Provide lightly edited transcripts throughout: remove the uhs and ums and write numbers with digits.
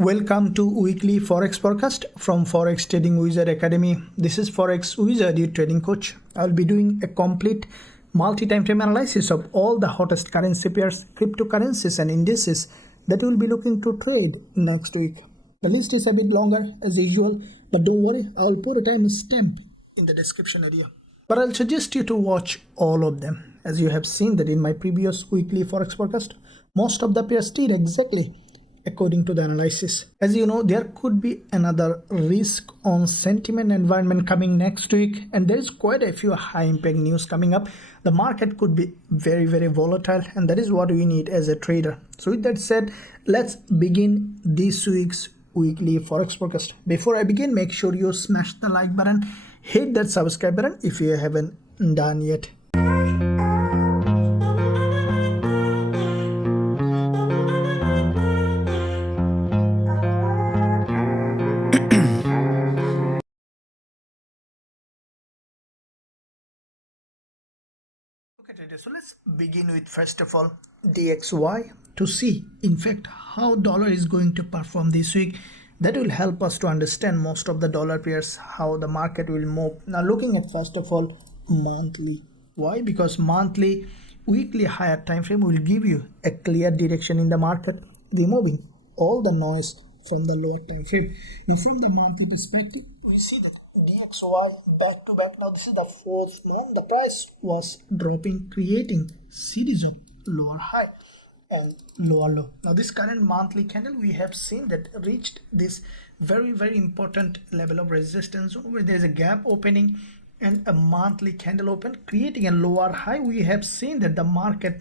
Welcome to weekly Forex forecast from Forex Trading Wizard Academy. This is Forex Wizard, your trading coach. I'll be doing a complete multi-time frame analysis of all the hottest currency pairs, cryptocurrencies and indices that we'll be looking to trade next week. The list is a bit longer as usual, but don't worry, I'll put a time stamp in the description area. But I'll suggest you to watch all of them. As you have seen that in my previous weekly Forex forecast, most of the pairs did exactly according to the analysis. As you know, there could be another risk on sentiment environment coming next week, and there is quite a few high impact news coming up. The market could be very volatile, and that is what we need as a trader. So with that said, let's begin this week's weekly Forex forecast. Before I begin, make sure you smash the like button, hit that subscribe button if you haven't done yet. So let's begin with first of all DXY to see in fact how dollar is going to perform this week. That will help us to understand most of the dollar pairs, how the market will move. Now looking at first of all monthly. Why? Because monthly, weekly higher time frame will give you a clear direction in the market, removing all the noise from the lower time frame. Now from the monthly perspective, we see that DXY back to back. Now this is the fourth month. The price was dropping, creating series of lower high and lower low. Now this current monthly candle, we have seen that reached this very important level of resistance where there is a gap opening and a monthly candle open, creating a lower high. We have seen that the market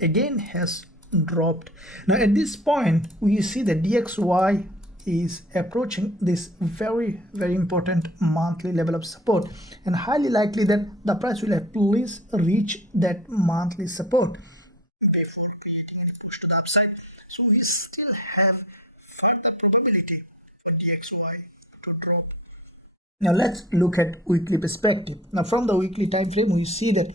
again has dropped. Now at this point, we see that DXY is approaching this very important monthly level of support, and highly likely that the price will at least reach that monthly support before creating a push to the upside. So we still have further probability for DXY to drop. Now let's look at weekly perspective. Now from the weekly time frame, we see that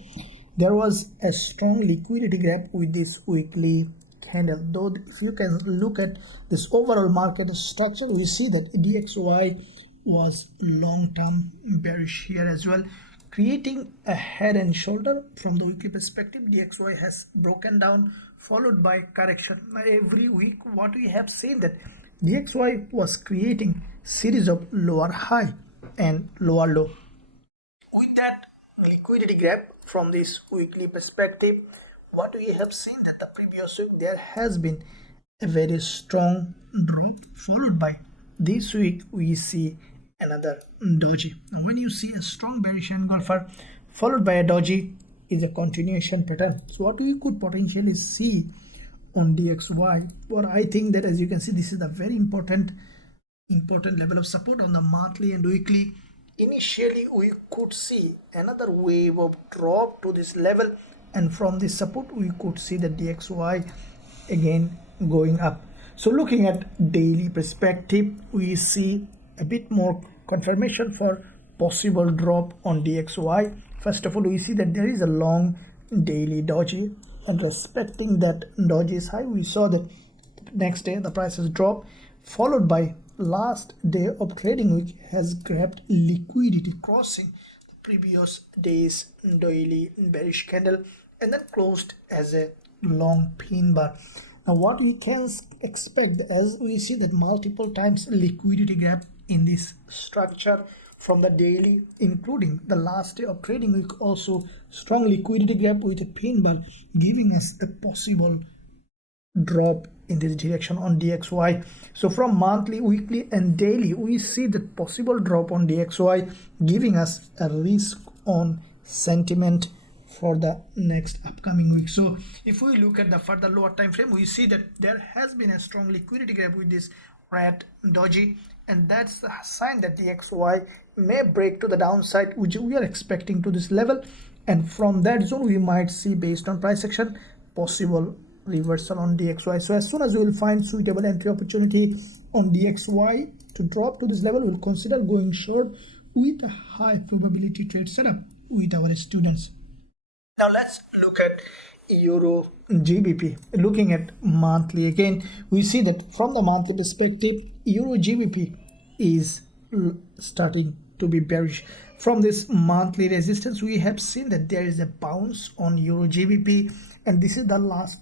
there was a strong liquidity gap with this weekly candle. Though if you can look at this overall market structure, we see that DXY was long-term bearish here as well, creating a head and shoulder. From the weekly perspective, DXY has broken down, followed by correction. Now every week what we have seen that DXY was creating series of lower high and lower low. With that liquidity gap from this weekly perspective, what we have seen that the previous week there has been a very strong drop, followed by this week we see another doji. Now when you see a strong bearish engulfer followed by a doji, is a continuation pattern. So what we could potentially see on DXY, or I think that as you can see, this is a very important level of support on the monthly and weekly. Initially we could see another wave of drop to this level, and from this support we could see the DXY again going up. So looking at daily perspective, we see a bit more confirmation for possible drop on DXY. First of all, we see that there is a long daily doji, and respecting that doji's high, we saw that next day the price has dropped, followed by last day of trading week has grabbed liquidity, crossing the previous day's daily bearish candle, and then closed as a long pin bar. Now what we can expect, as we see that multiple times liquidity gap in this structure from the daily, including the last day of trading week, also strong liquidity gap with a pin bar, giving us a possible drop in this direction on DXY. So from monthly, weekly and daily, we see the possible drop on DXY, giving us a risk on sentiment for the next upcoming week. So if we look at the further lower time frame, we see that there has been a strong liquidity gap with this red doji, and that's the sign that DXY may break to the downside, which we are expecting to this level, and from that zone we might see, based on price action, possible reversal on DXY. So as soon as we will find suitable entry opportunity on DXY to drop to this level, we'll consider going short with a high probability trade setup with our students. Now let's look at GBP. Looking at monthly again, we see that from the monthly perspective, EURGBP is starting to be bearish. From this monthly resistance, we have seen that there is a bounce on EURGBP, and this is the last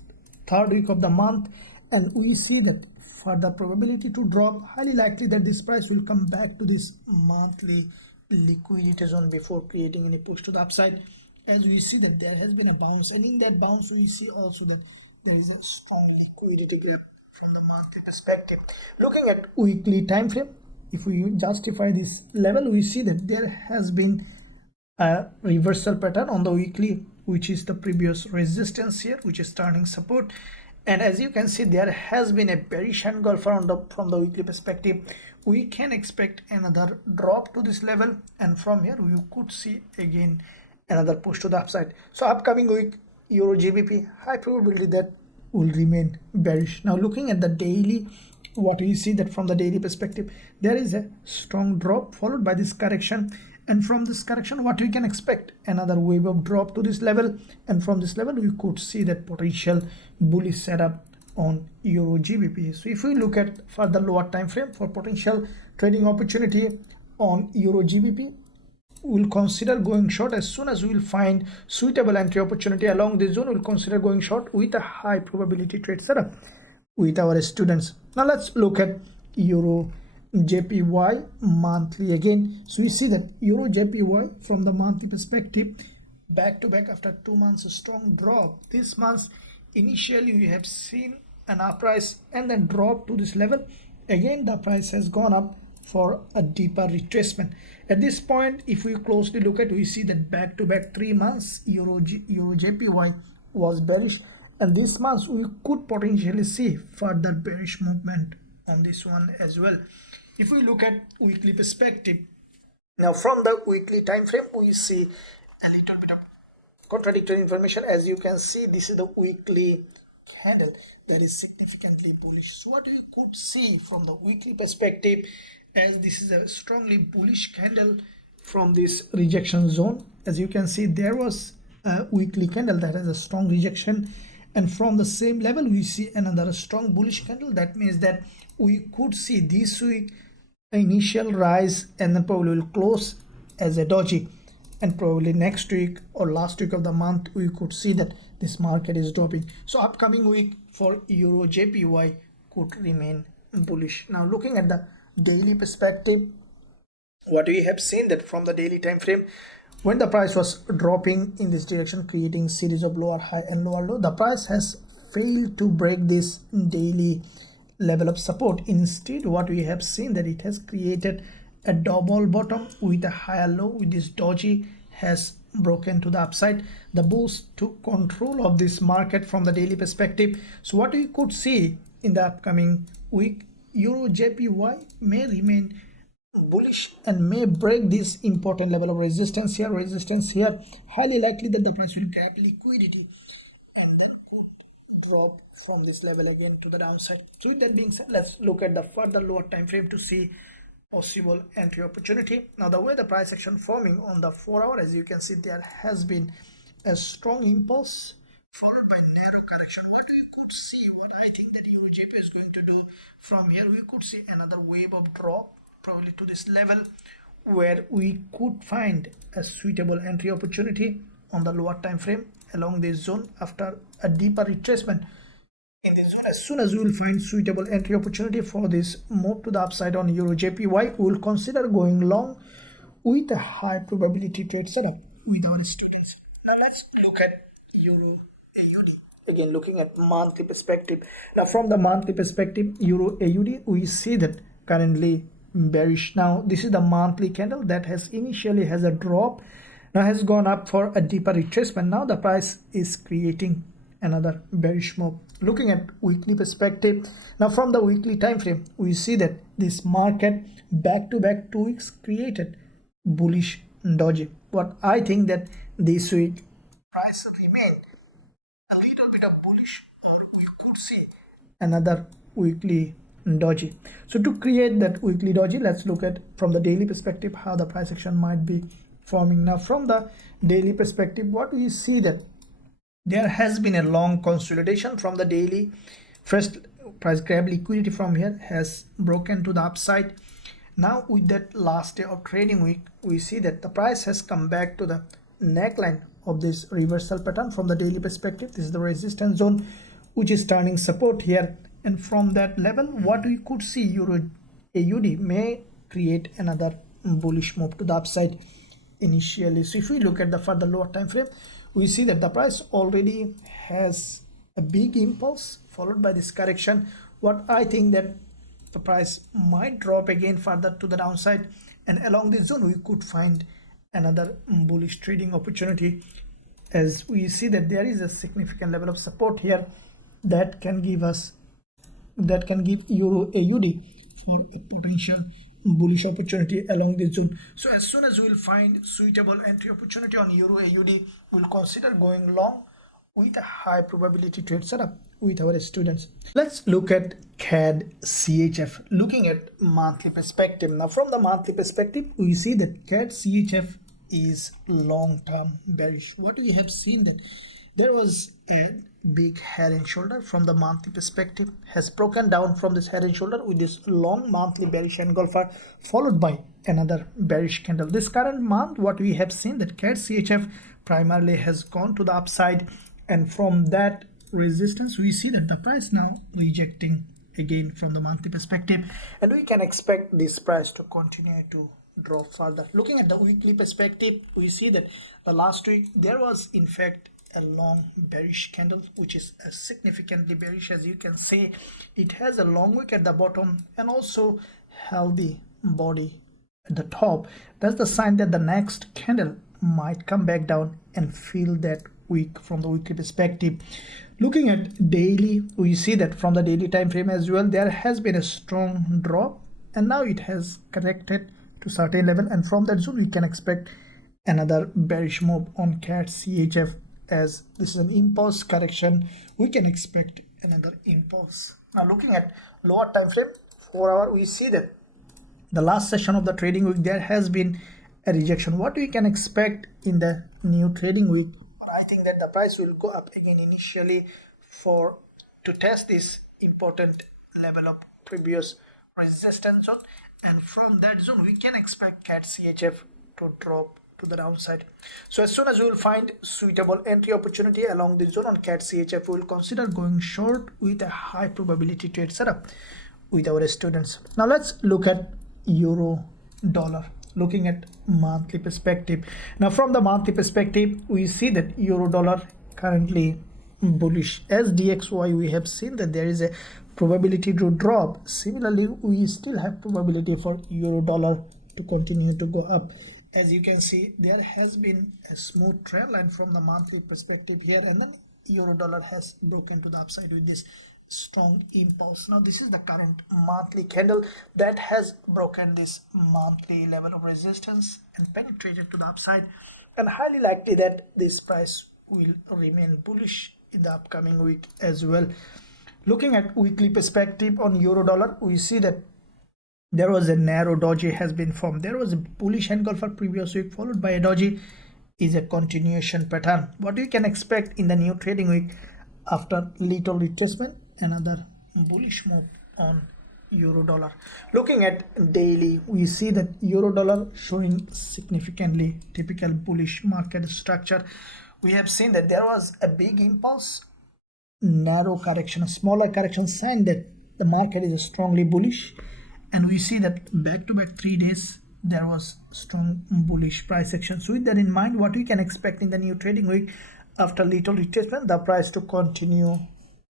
third week of the month, and we see that further probability to drop, highly likely that this price will come back to this monthly liquidity zone before creating any push to the upside. As we see that there has been a bounce, and in that bounce we see also that there is a strong liquidity grab from the market perspective. Looking at weekly time frame, if we justify this level, we see that there has been a reversal pattern on the weekly, which is the previous resistance here, which is turning support. And as you can see, there has been a bearish engulfer from the weekly perspective. We can expect another drop to this level, and from here we could see again another push to the upside. So upcoming week, EURGBP, high probability that will remain bearish. Now looking at the daily, what we see that from the daily perspective, there is a strong drop followed by this correction, and from this correction what we can expect, another wave of drop to this level, and from this level we could see that potential bullish setup on EURGBP. So if we look at further lower time frame for potential trading opportunity on EURGBP, we'll consider going short as soon as we will find suitable entry opportunity along this zone. We'll consider going short with a high probability trade setup with our students. Now let's look at EURJPY monthly again. So we see that EURJPY from the monthly perspective, back to back after 2 months, a strong drop. This month initially we have seen an uprise and then drop to this level. Again the price has gone up for a deeper retracement. At this point, if we closely look at, we see that back to back 3 months EURJPY was bearish, and this month we could potentially see further bearish movement on this one as well. If we look at weekly perspective, now from the weekly time frame we see a little bit of contradictory information. As you can see, this is the weekly candle that is significantly bullish. So what you could see from the weekly perspective, as this is a strongly bullish candle from this rejection zone. As you can see, there was a weekly candle that has a strong rejection, and from the same level we see another strong bullish candle. That means that we could see this week initial rise and then probably will close as a doji, and probably next week or last week of the month we could see that this market is dropping. So upcoming week for EURJPY could remain bullish. Now looking at the daily perspective, what we have seen that from the daily time frame, when the price was dropping in this direction, creating series of lower high and lower low, the price has failed to break this daily level of support. Instead, what we have seen that it has created a double bottom with a higher low, with this doji has broken to the upside. The bulls took control of this market from the daily perspective. So what we could see in the upcoming week, EURJPY may remain bullish and may break this important level of resistance here, highly likely that the price will grab liquidity and then could drop from this level again to the downside. So with that being said, let's look at the further lower time frame to see possible entry opportunity. Now the way the price action forming on the 4 hour, as you can see, there has been a strong impulse followed by narrow correction. What we could see, what I think that EURJPY is going to do from here, we could see another wave of drop probably to this level, where we could find a suitable entry opportunity on the lower time frame along this zone after a deeper retracement in this zone. As soon as we will find suitable entry opportunity for this move to the upside on EURJPY, we will consider going long with a high probability trade setup with our students. Now let's look at EURAUD. Again, looking at monthly perspective. Now from the monthly perspective, EURAUD, we see that currently bearish. Now this is the monthly candle that has initially has a drop, now has gone up for a deeper retracement. Now the price is creating another bearish move. Looking at weekly perspective, now from the weekly time frame, we see that this market back to back 2 weeks created bullish doji. What I think that this week price remained a little bit of bullish, or we could see another weekly doji. So to create that weekly doji, let's look at from the daily perspective how the price action might be forming. Now from the daily perspective, what we see that There has been a long consolidation from the daily. First price grab liquidity from here has broken to the upside. Now with that last day of trading week, we see that the price has come back to the neckline of this reversal pattern from the daily perspective. This is the resistance zone which is turning support here, and from that level what we could see, Euro AUD may create another bullish move to the upside initially. So if we look at the further lower time frame, we see that the price already has a big impulse followed by this correction. What I think that the price might drop again further to the downside, and along this zone we could find another bullish trading opportunity, as we see that there is a significant level of support here that can give Euro AUD for a potential bullish opportunity along this zone. So as soon as we will find suitable entry opportunity on Euro AUD, we'll consider going long with a high probability trade setup with our students. Let's look at CAD-CHF, looking at monthly perspective. Now from the monthly perspective, we see that CAD-CHF is long-term bearish. What we have seen that there was a big head and shoulder from the monthly perspective, has broken down from this head and shoulder with this long monthly bearish engulfer followed by another bearish candle. This current month, what we have seen that CAD-CHF primarily has gone to the upside, and from that resistance we see that the price now rejecting again from the monthly perspective, and we can expect this price to continue to drop further. Looking at the weekly perspective, we see that the last week there was in fact a long bearish candle which is significantly bearish. As you can see, it has a long wick at the bottom and also healthy body at the top. That's the sign that the next candle might come back down and fill that wick from the weekly perspective. Looking at daily, we see that from the daily time frame as well, there has been a strong drop and now it has corrected to certain level, and from that zone we can expect another bearish move on CAD-CHF. As this is an impulse correction, we can expect another impulse. Now looking at lower time frame, 4 hour, we see that the last session of the trading week there has been a rejection. What we can expect in the new trading week, I think that the price will go up again initially to test this important level of previous resistance zone, and from that zone we can expect CAD-CHF to drop to the downside. So as soon as we will find suitable entry opportunity along this zone on CAD-CHF, we will consider going short with a high probability trade setup with our students. Now let's look at euro dollar, looking at monthly perspective. Now from the monthly perspective, we see that euro dollar currently bullish. As DXY, we have seen that there is a probability to drop. Similarly, we still have probability for euro dollar to continue to go up. As you can see, there has been a smooth trend line from the monthly perspective here, and then euro dollar has broken to the upside with this strong impulse. Now this is the current monthly candle that has broken this monthly level of resistance and penetrated to the upside, and highly likely that this price will remain bullish in the upcoming week as well. Looking at weekly perspective on euro dollar, we see that there was a narrow doji has been formed. There was a bullish engulfer previous week followed by a doji, is a continuation pattern. What we can expect in the new trading week, after little retracement, another bullish move on euro dollar. Looking at daily, we see that euro dollar showing significantly typical bullish market structure. We have seen that there was a big impulse, narrow correction, a smaller correction, sign that the market is strongly bullish, and we see that back to back 3 days there was strong bullish price action. So with that in mind, what we can expect in the new trading week, after little retracement, the price to continue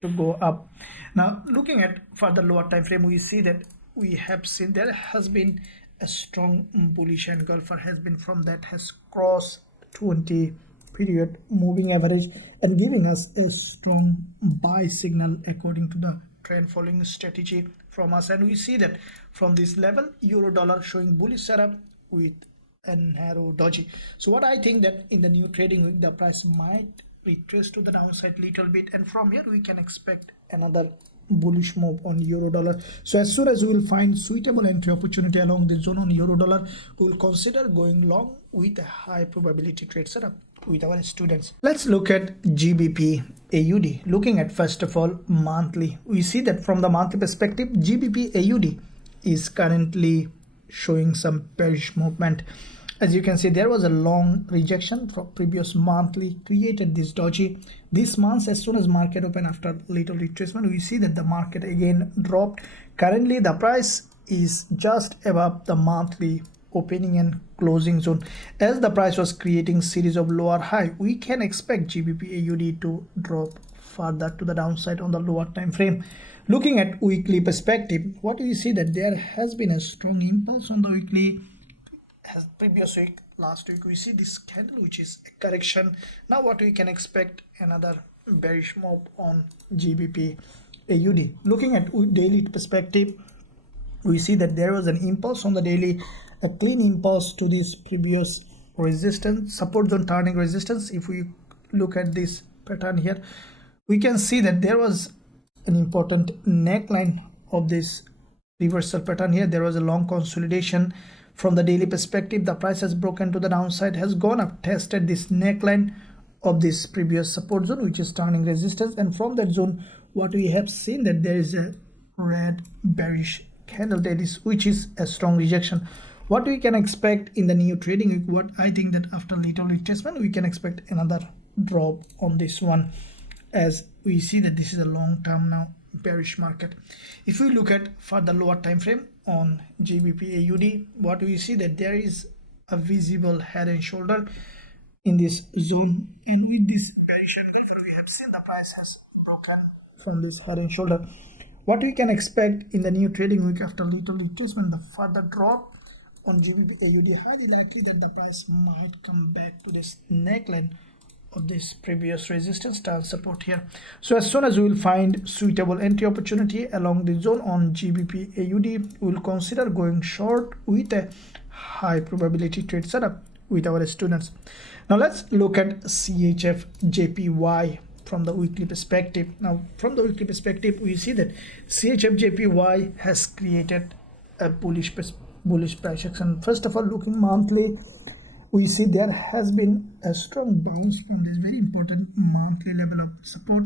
to go up. Now looking at further lower time frame, we see that we have seen there has been a strong bullish engulfer has been from that has crossed 20 period moving average and giving us a strong buy signal according to the trend following strategy from us. And we see that from this level, euro dollar showing bullish setup with a narrow doji. So what I think that in the new trading week, the price might retrace to the downside little bit, and from here we can expect another bullish move on euro dollar. So as soon as we will find suitable entry opportunity along the zone on euro dollar, we will consider going long with a high probability trade setup with our students. Let's look at GBPAUD. Looking at first of all monthly, we see that from the monthly perspective, GBPAUD is currently showing some bearish movement. As you can see, there was a long rejection from previous monthly, created this doji. This month, as soon as market open after little retracement, we see that the market again dropped. Currently the price is just above the monthly opening and closing zone. As the price was creating series of lower high, we can expect GBPAUD to drop further to the downside on the lower time frame. Looking at weekly perspective, what we see that there has been a strong impulse on the weekly. As previous week, last week, we see this candle which is a correction. Now what we can expect, another bearish move on GBPAUD. Looking at daily perspective, we see that there was an impulse on the daily, a clean impulse to this previous resistance, support zone turning resistance. If we look at this pattern here, we can see that there was an important neckline of this reversal pattern here. There was a long consolidation. From the daily perspective, the price has broken to the downside, has gone up, tested this neckline of this previous support zone, which is turning resistance, and from that zone what we have seen that there is a red bearish candle that is, which is a strong rejection. What we can expect in the new trading week, what I think that after little retracement we can expect another drop on this one, as we see that this is a long term now bearish market. If we look at further lower time frame on GBPAUD, what we see that there is a visible head and shoulder in this zone, and with this bearish engulfer we have seen the price has broken from this head and shoulder. What we can expect in the new trading week after little retracement, the further drop on GBPAUD, highly likely that the price might come back to this neckline of this previous resistance turn support here. So as soon as we will find suitable entry opportunity along the zone on GBPAUD, we will consider going short with a high probability trade setup with our students. Now let's look at CHFJPY from the weekly perspective. Now from the weekly perspective, we see that CHFJPY has created a bullish price action. First of all, looking monthly, we see there has been a strong bounce from this very important monthly level of support.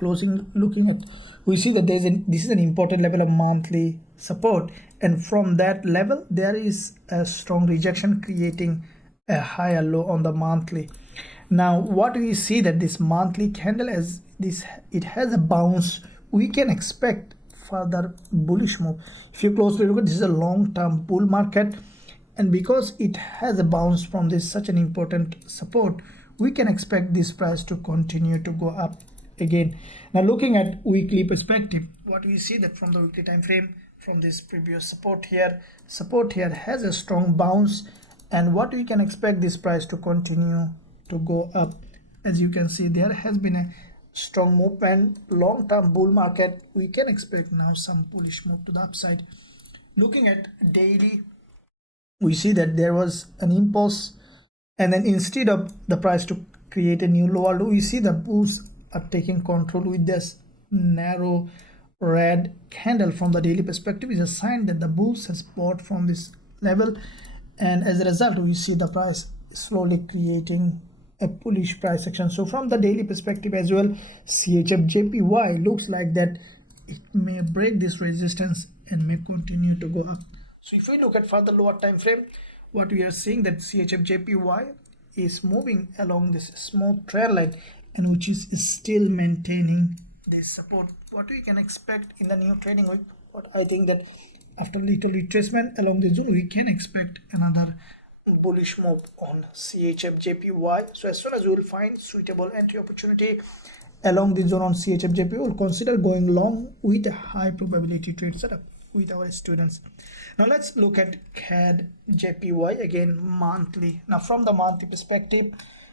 Closing, looking at, we see that this is an important level of monthly support, and from that level there is a strong rejection creating a higher low on the monthly. Now what we see that this monthly candle, as this, it has a bounce, we can expect further bullish move. If you closely look at, this is a long-term bull market, and because it has a bounce from this such an important support, we can expect this price to continue to go up again. Now looking at weekly perspective, what we see that from the weekly time frame, from this previous support here has a strong bounce, and what we can expect this price to continue to go up. As you can see, there has been a strong movement, long-term bull market. We can expect now some bullish move to the upside. Looking at daily, we see that there was an impulse, and then instead of the price to create a new lower low, we see the bulls are taking control with this narrow red candle. From the daily perspective, is a sign that the bulls has bought from this level, and as a result we see the price slowly creating a bullish price action. So from the daily perspective as well, CHFJPY looks like that it may break this resistance and may continue to go up. So if we look at further lower time frame, what we are seeing that CHFJPY is moving along this smooth trail line, and which is still maintaining this support. What we can expect in the new trading week, what I think that after little retracement along the zone, we can expect another bullish move on CHFJPY. So as soon as we will find suitable entry opportunity along the zone on CHFJPY, we will consider going long with a high probability trade setup with our students. Now let's look at CADJPY, again monthly. Now from the monthly perspective,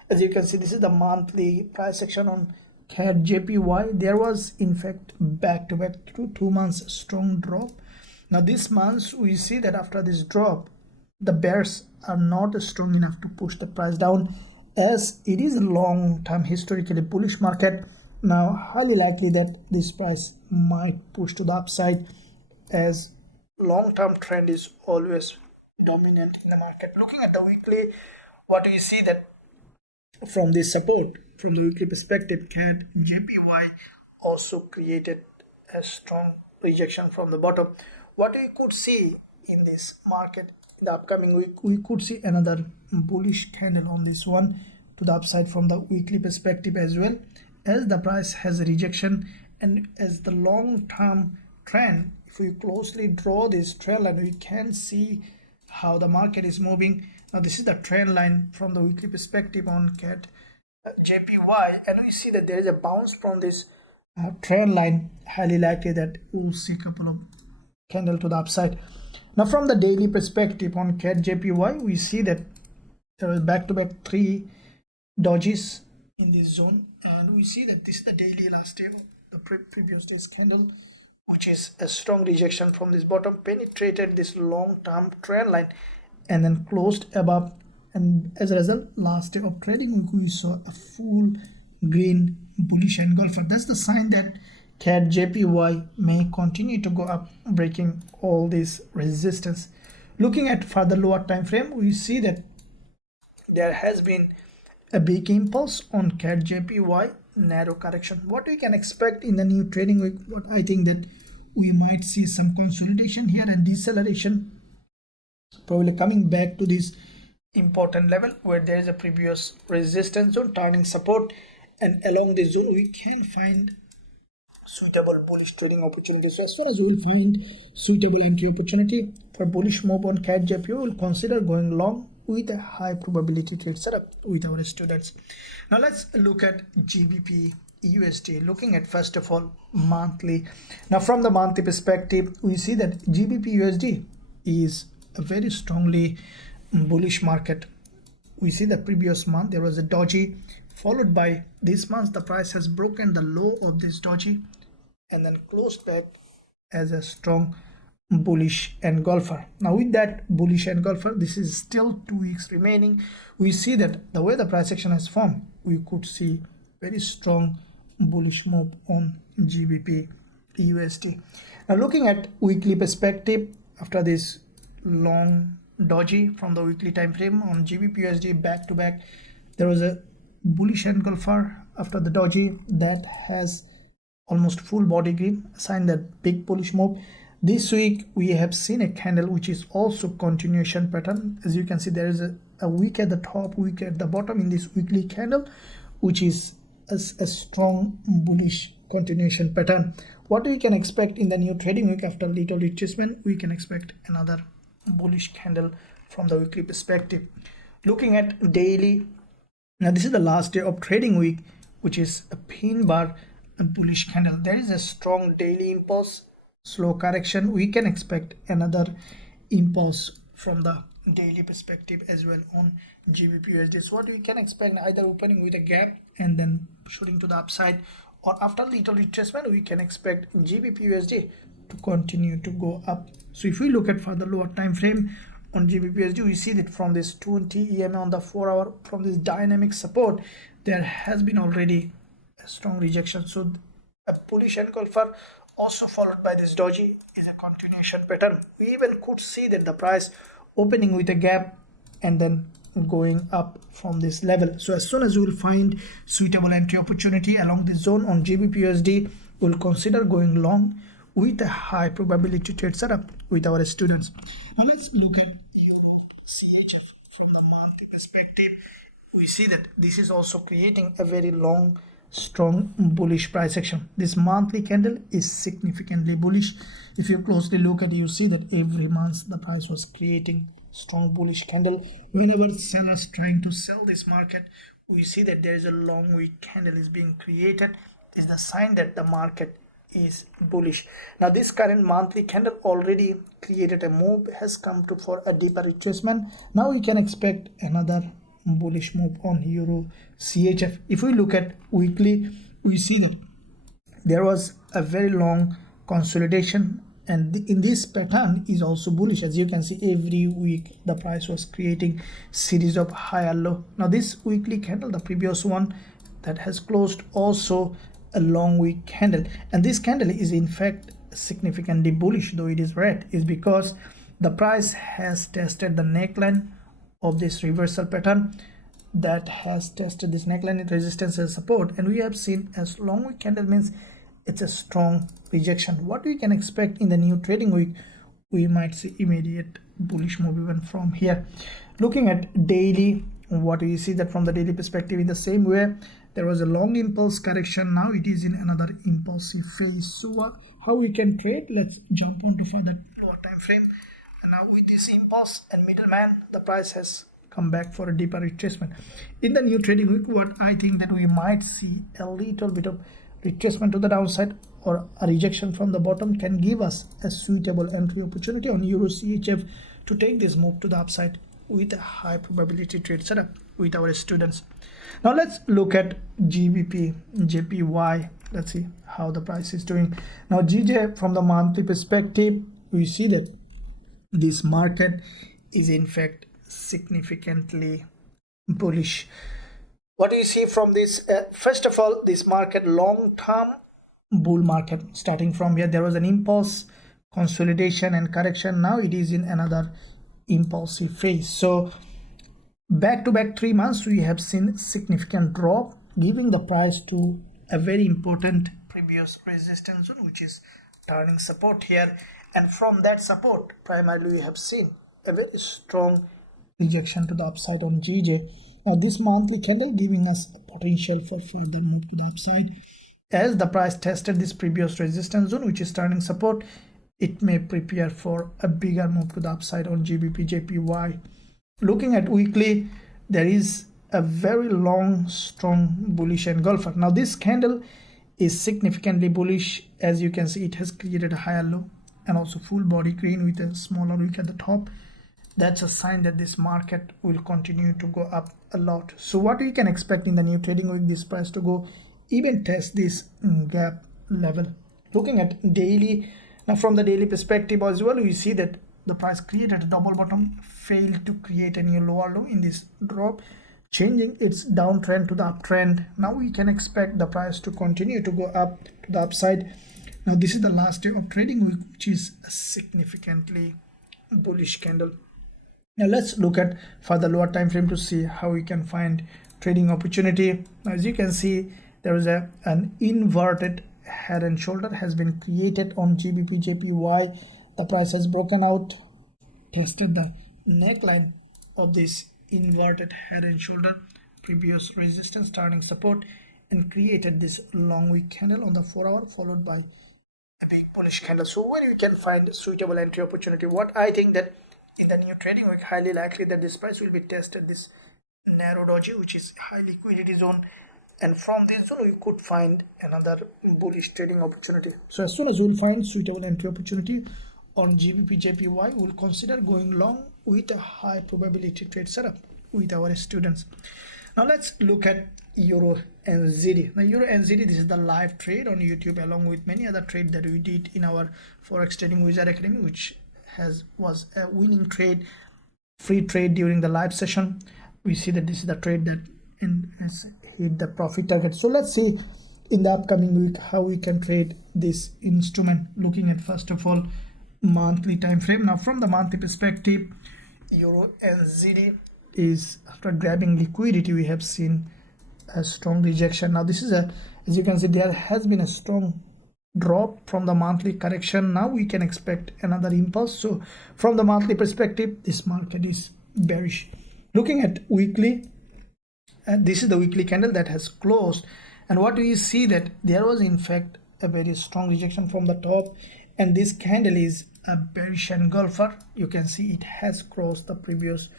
as you can see, this is the monthly price action on CADJPY. There was in fact back-to-back 2 months strong drop. Now this month we see that after this drop, the bears are not strong enough to push the price down, as it is a long-term historically bullish market. Now highly likely that this price might push to the upside, as long-term trend is always dominant in the market. Looking at the weekly, what we see that from this support from the weekly perspective, CADJPY also created a strong rejection from the bottom. What we could see in this market in the upcoming week, we could see another bullish candle on this one to the upside from the weekly perspective, as well as the price has a rejection, and as the long-term trend, if we closely draw this trend line, we can see how the market is moving. Now this is the trend line from the weekly perspective on CADJPY, and we see that there is a bounce from this trend line. Highly likely that we'll see a couple of candle to the upside. Now from the daily perspective on CADJPY, we see that there is back-to-back 3 dojis in this zone, and we see that this is the daily last day of the previous day's candle, which is a strong rejection from this bottom, penetrated this long-term trend line and then closed above, and as a result, last day of trading week we saw a full green bullish engulfer. That's the sign that CADJPY may continue to go up, breaking all this resistance. Looking at further lower time frame, we see that there has been a big impulse on CADJPY, narrow correction. What we can expect in the new trading week, what I think that we might see some consolidation here and deceleration, probably coming back to this important level where there is a previous resistance zone turning support, and along this zone we can find suitable bullish trading opportunities. So as soon as we will find suitable entry opportunity for bullish move on CADJPY, we will consider going long with a high probability trade setup with our students. Now let's look at GBPUSD, looking at first of all monthly. Now from the monthly perspective, we see that GBPUSD is a very strongly bullish market. We see the previous month there was a doji, followed by this month the price has broken the low of this doji and then closed back as a strong bullish engulfer. Now with that bullish engulfer, this is still 2 weeks remaining, we see that the way the price action has formed, we could see very strong bullish move on GBPUSD. Now looking at weekly perspective, after this long doji from the weekly time frame on GBPUSD back to back, there was a bullish engulfer after the doji that has almost full body green, a sign that big bullish move. This week we have seen a candle which is also continuation pattern. As you can see, there is a wick at the top, wick at the bottom in this weekly candle, which is a strong bullish continuation pattern. What we can expect in the new trading week after little retracement, we can expect another bullish candle from the weekly perspective. Looking at daily, now this is the last day of trading week, which is a pin bar, a bullish candle. There is a strong daily impulse, slow correction. We can expect another impulse from the daily perspective as well on GBPUSD. So what we can expect, either opening with a gap and then shooting to the upside, or after little retracement we can expect GBPUSD to continue to go up. So if we look at further lower time frame on GBPUSD, we see that from this 20 EMA on the 4 hour, from this dynamic support, there has been already a strong rejection. So a bullish engulfer also followed by this doji is a continuation pattern. We even could see that the price opening with a gap and then going up from this level. So as soon as we will find suitable entry opportunity along this zone on GBPUSD, we will consider going long with a high probability trade setup with our students. Now let's look at EURCHF from the monthly perspective. We see that this is also creating a very long strong bullish price action. This monthly candle is significantly bullish. If you closely look at it, you see that every month the price was creating strong bullish candle. Whenever sellers trying to sell this market, we see that there is a long wick candle is being created. It is the sign that the market is bullish. Now this current monthly candle already created a move, has come to for a deeper retracement. Now we can expect another bullish move on EURCHF. If we look at weekly, we see that there was a very long consolidation, and in this pattern is also bullish. As you can see, every week the price was creating series of higher low. Now this weekly candle, the previous one that has closed, also a long wick candle, and this candle is in fact significantly bullish, though it is red, is because the price has tested the neckline of this reversal pattern that has tested this neckline and resistance and support, and we have seen as long wick candle means it's a strong rejection. What we can expect in the new trading week, we might see immediate bullish move even from here. Looking at daily, what we see that from the daily perspective, in the same way there was a long impulse correction, now it is in another impulsive phase. So how we can trade, let's jump on to further lower time frame. And now with this impulse and middleman, the price has come back for a deeper retracement. In the new trading week, what I think that we might see a little bit of retracement to the downside or a rejection from the bottom can give us a suitable entry opportunity on EURCHF to take this move to the upside with a high probability trade setup with our students. Now let's look at GBPJPY. Let's see how the price is doing. Now GJ, from the monthly perspective, we see that this market is in fact significantly bullish. What do you see from this? First of all, this market long-term bull market. Starting from here, there was an impulse, consolidation and correction. Now it is in another impulsive phase. So back to back 3 months, we have seen significant drop, giving the price to a very important previous resistance zone, which is turning support here. And from that support, primarily we have seen a very strong rejection to the upside on GJ. Now this monthly candle giving us a potential for further move to the upside. As the price tested this previous resistance zone, which is turning support, it may prepare for a bigger move to the upside on GBPJPY. Looking at weekly, there is a very long, strong bullish engulfer. Now this candle is significantly bullish. As you can see, it has created a higher low and also full body green with a smaller wick at the top. That's a sign that this market will continue to go up a lot. So what we can expect in the new trading week, this price to go even test this gap level. Looking at daily, now from the daily perspective as well, we see that the price created a double bottom, failed to create a new lower low in this drop, changing its downtrend to the uptrend. Now we can expect the price to continue to go up to the upside. Now this is the last day of trading week, which is a significantly bullish candle. Now let's look at further lower time frame to see how we can find trading opportunity. Now, as you can see, there is an inverted head and shoulder has been created on GBPJPY. The price has broken out, tested the neckline of this inverted head and shoulder, previous resistance, turning support, and created this long wick candle on the 4-hour, followed by a big bullish candle. So where you can find suitable entry opportunity, what I think that in the new trading week, highly likely that this price will be tested this narrow doji, which is high liquidity zone, and from this zone you could find another bullish trading opportunity. So as soon as you will find suitable entry opportunity on GBPJPY, we will consider going long with a high probability trade setup with our students. Now let's look at EURNZD. Now EURNZD, this is the live trade on YouTube along with many other trades that we did in our Forex Trading Wizard Academy, which was a winning trade, free trade during the live session. We see that this is the trade that has hit the profit target. So let's see in the upcoming week how we can trade this instrument. Looking at first of all monthly time frame. Now from the monthly perspective, EURNZD is, after grabbing liquidity, we have seen a strong rejection. Now this is as you can see, there has been a strong drop from the monthly correction. Now we can expect another impulse. So from the monthly perspective, this market is bearish. Looking at weekly, this is the weekly candle that has closed, and what we see that there was in fact a very strong rejection from the top, and this candle is a bearish engulfer. You can see it has crossed the previous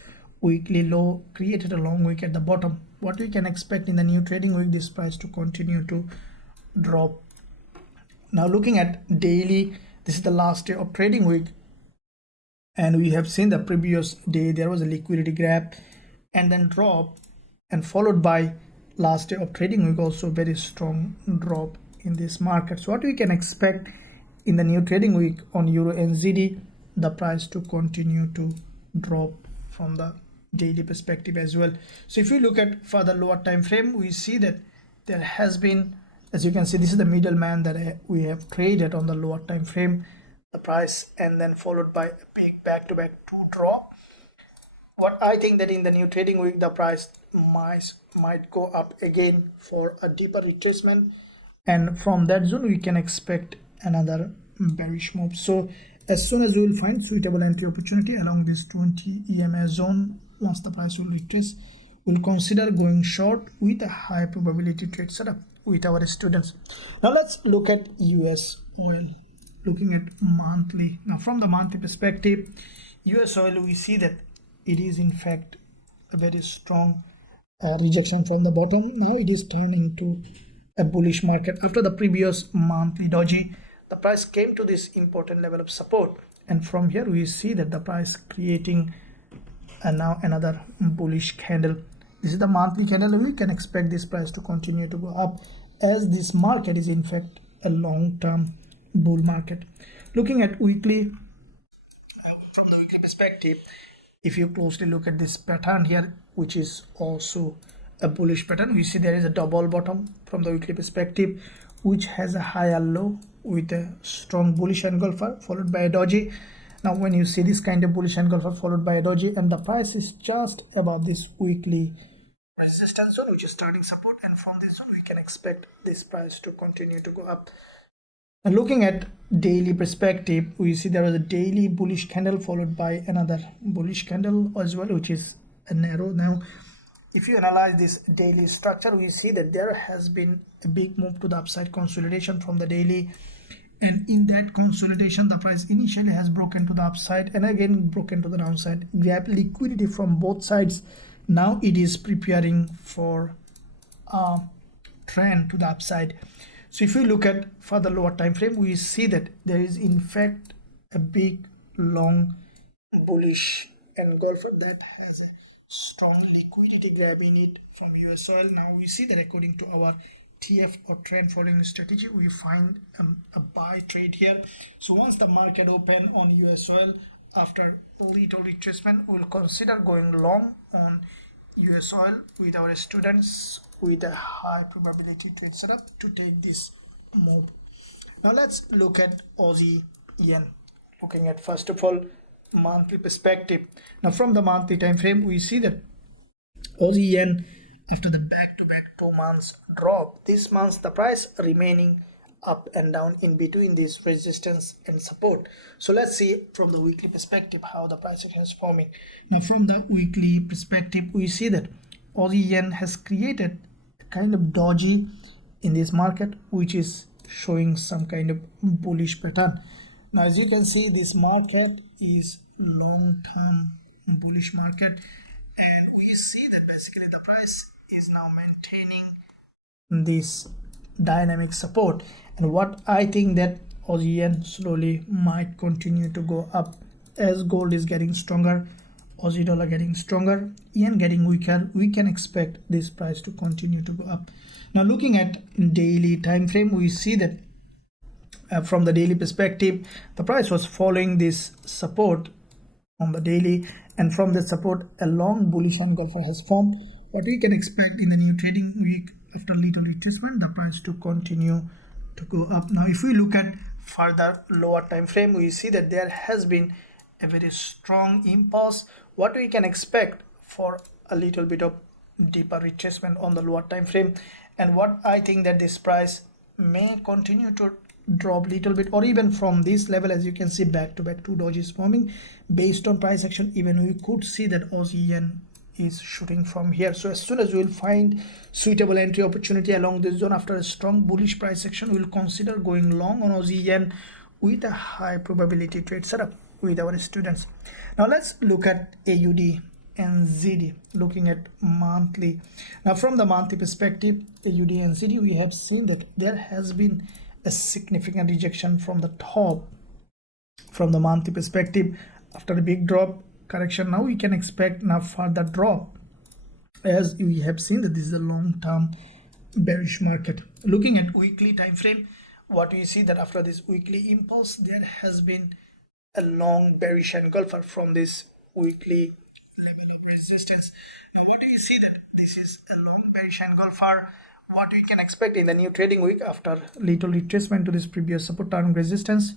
weekly low, created a long wick at the bottom. What we can expect in the new trading week, this price to continue to drop. Now looking at daily, this is the last day of trading week, and we have seen the previous day there was a liquidity grab and then drop, and followed by last day of trading week also very strong drop in this market. So what we can expect in the new trading week on EURNZD, the price to continue to drop from the daily perspective as well. So if you look at further lower time frame, we see that there has been, as you can see, this is the middleman that we have traded on the lower time frame, the price, and then followed by a big back-to-back 2 drop. What I think that in the new trading week the price might go up again for a deeper retracement, and from that zone we can expect another bearish move. So as soon as we will find suitable entry opportunity along this 20 EMA zone, once the price will retrace, we'll consider going short with a high probability trade setup with our students. Now let's look at US oil, looking at monthly. Now from the monthly perspective, US oil, we see that it is in fact a very strong rejection from the bottom. Now it is turning into a bullish market. After the previous monthly doji, the price came to this important level of support, and from here we see that the price creating now another bullish candle. This is the monthly candle. We can expect this price to continue to go up, as this market is in fact a long-term bull market. Looking at weekly, from the weekly perspective, if you closely look at this pattern here, which is also a bullish pattern, we see there is a double bottom from the weekly perspective, which has a higher low with a strong bullish engulfer followed by a doji. Now when you see this kind of bullish engulfer followed by a doji, and the price is just above this weekly resistance zone, which is starting support, and from this zone we can expect this price to continue to go up. And looking at daily perspective, we see there was a daily bullish candle followed by another bullish candle as well, which is a narrow. Now if you analyze this daily structure, we see that there has been a big move to the upside, consolidation from the daily, and in that consolidation the price initially has broken to the upside and again broken to the downside, grab liquidity from both sides. Now it is preparing for a trend to the upside. So if you look at for the lower time frame, we see that there is in fact a big long bullish engulfer that has a strong liquidity grab in it from US oil. Now we see that according to our TF or trend following strategy, we find a buy trade here. So once the market open on US oil after a little retracement, we'll consider going long on US oil with our students with a high probability trade setup to take this move. Now let's look at Aussie yen, looking at first of all monthly perspective. Now from the monthly time frame, we see that Aussie yen, after the back-to-back 2 months drop, this month the price remaining up and down in between this resistance and support. So let's see from the weekly perspective how the price is transforming. Now from the weekly perspective, we see that Aussie yen has created a kind of doji in this market, which is showing some kind of bullish pattern. Now as you can see, this market is long-term bullish market, and we see that basically the price is now maintaining this dynamic support. And what I think that Aussie yen slowly might continue to go up as gold is getting stronger, Aussie dollar getting stronger, yen getting weaker. We can expect this price to continue to go up. Now looking at daily time frame, we see that from the daily perspective, the price was following this support on the daily, and from the support a long bullish engulfer has formed. What we can expect in the new trading week, after little retracement, the price to continue to go up. Now if we look at further lower time frame, we see that there has been a very strong impulse. What we can expect for a little bit of deeper retracement on the lower time frame, and what I think that this price may continue to drop little bit, or even from this level, as you can see back-to-back 2 dojis forming based on price action. Even we could see that Aussie yen is shooting from here. So as soon as we will find suitable entry opportunity along this zone after a strong bullish price action, we will consider going long on Aussie yen with a high probability trade setup with our students. Now let's look at AUDNZD, looking at monthly. Now from the monthly perspective, AUDNZD, we have seen that there has been a significant rejection from the top from the monthly perspective after a big drop correction. Now we can expect now further drop, as we have seen that this is a long-term bearish market. Looking at weekly time frame, what we see that after this weekly impulse, there has been a long bearish engulfer from this weekly level of resistance. Now what do you see that this is a long bearish engulfer? What we can expect in the new trading week after little retracement to this previous support and resistance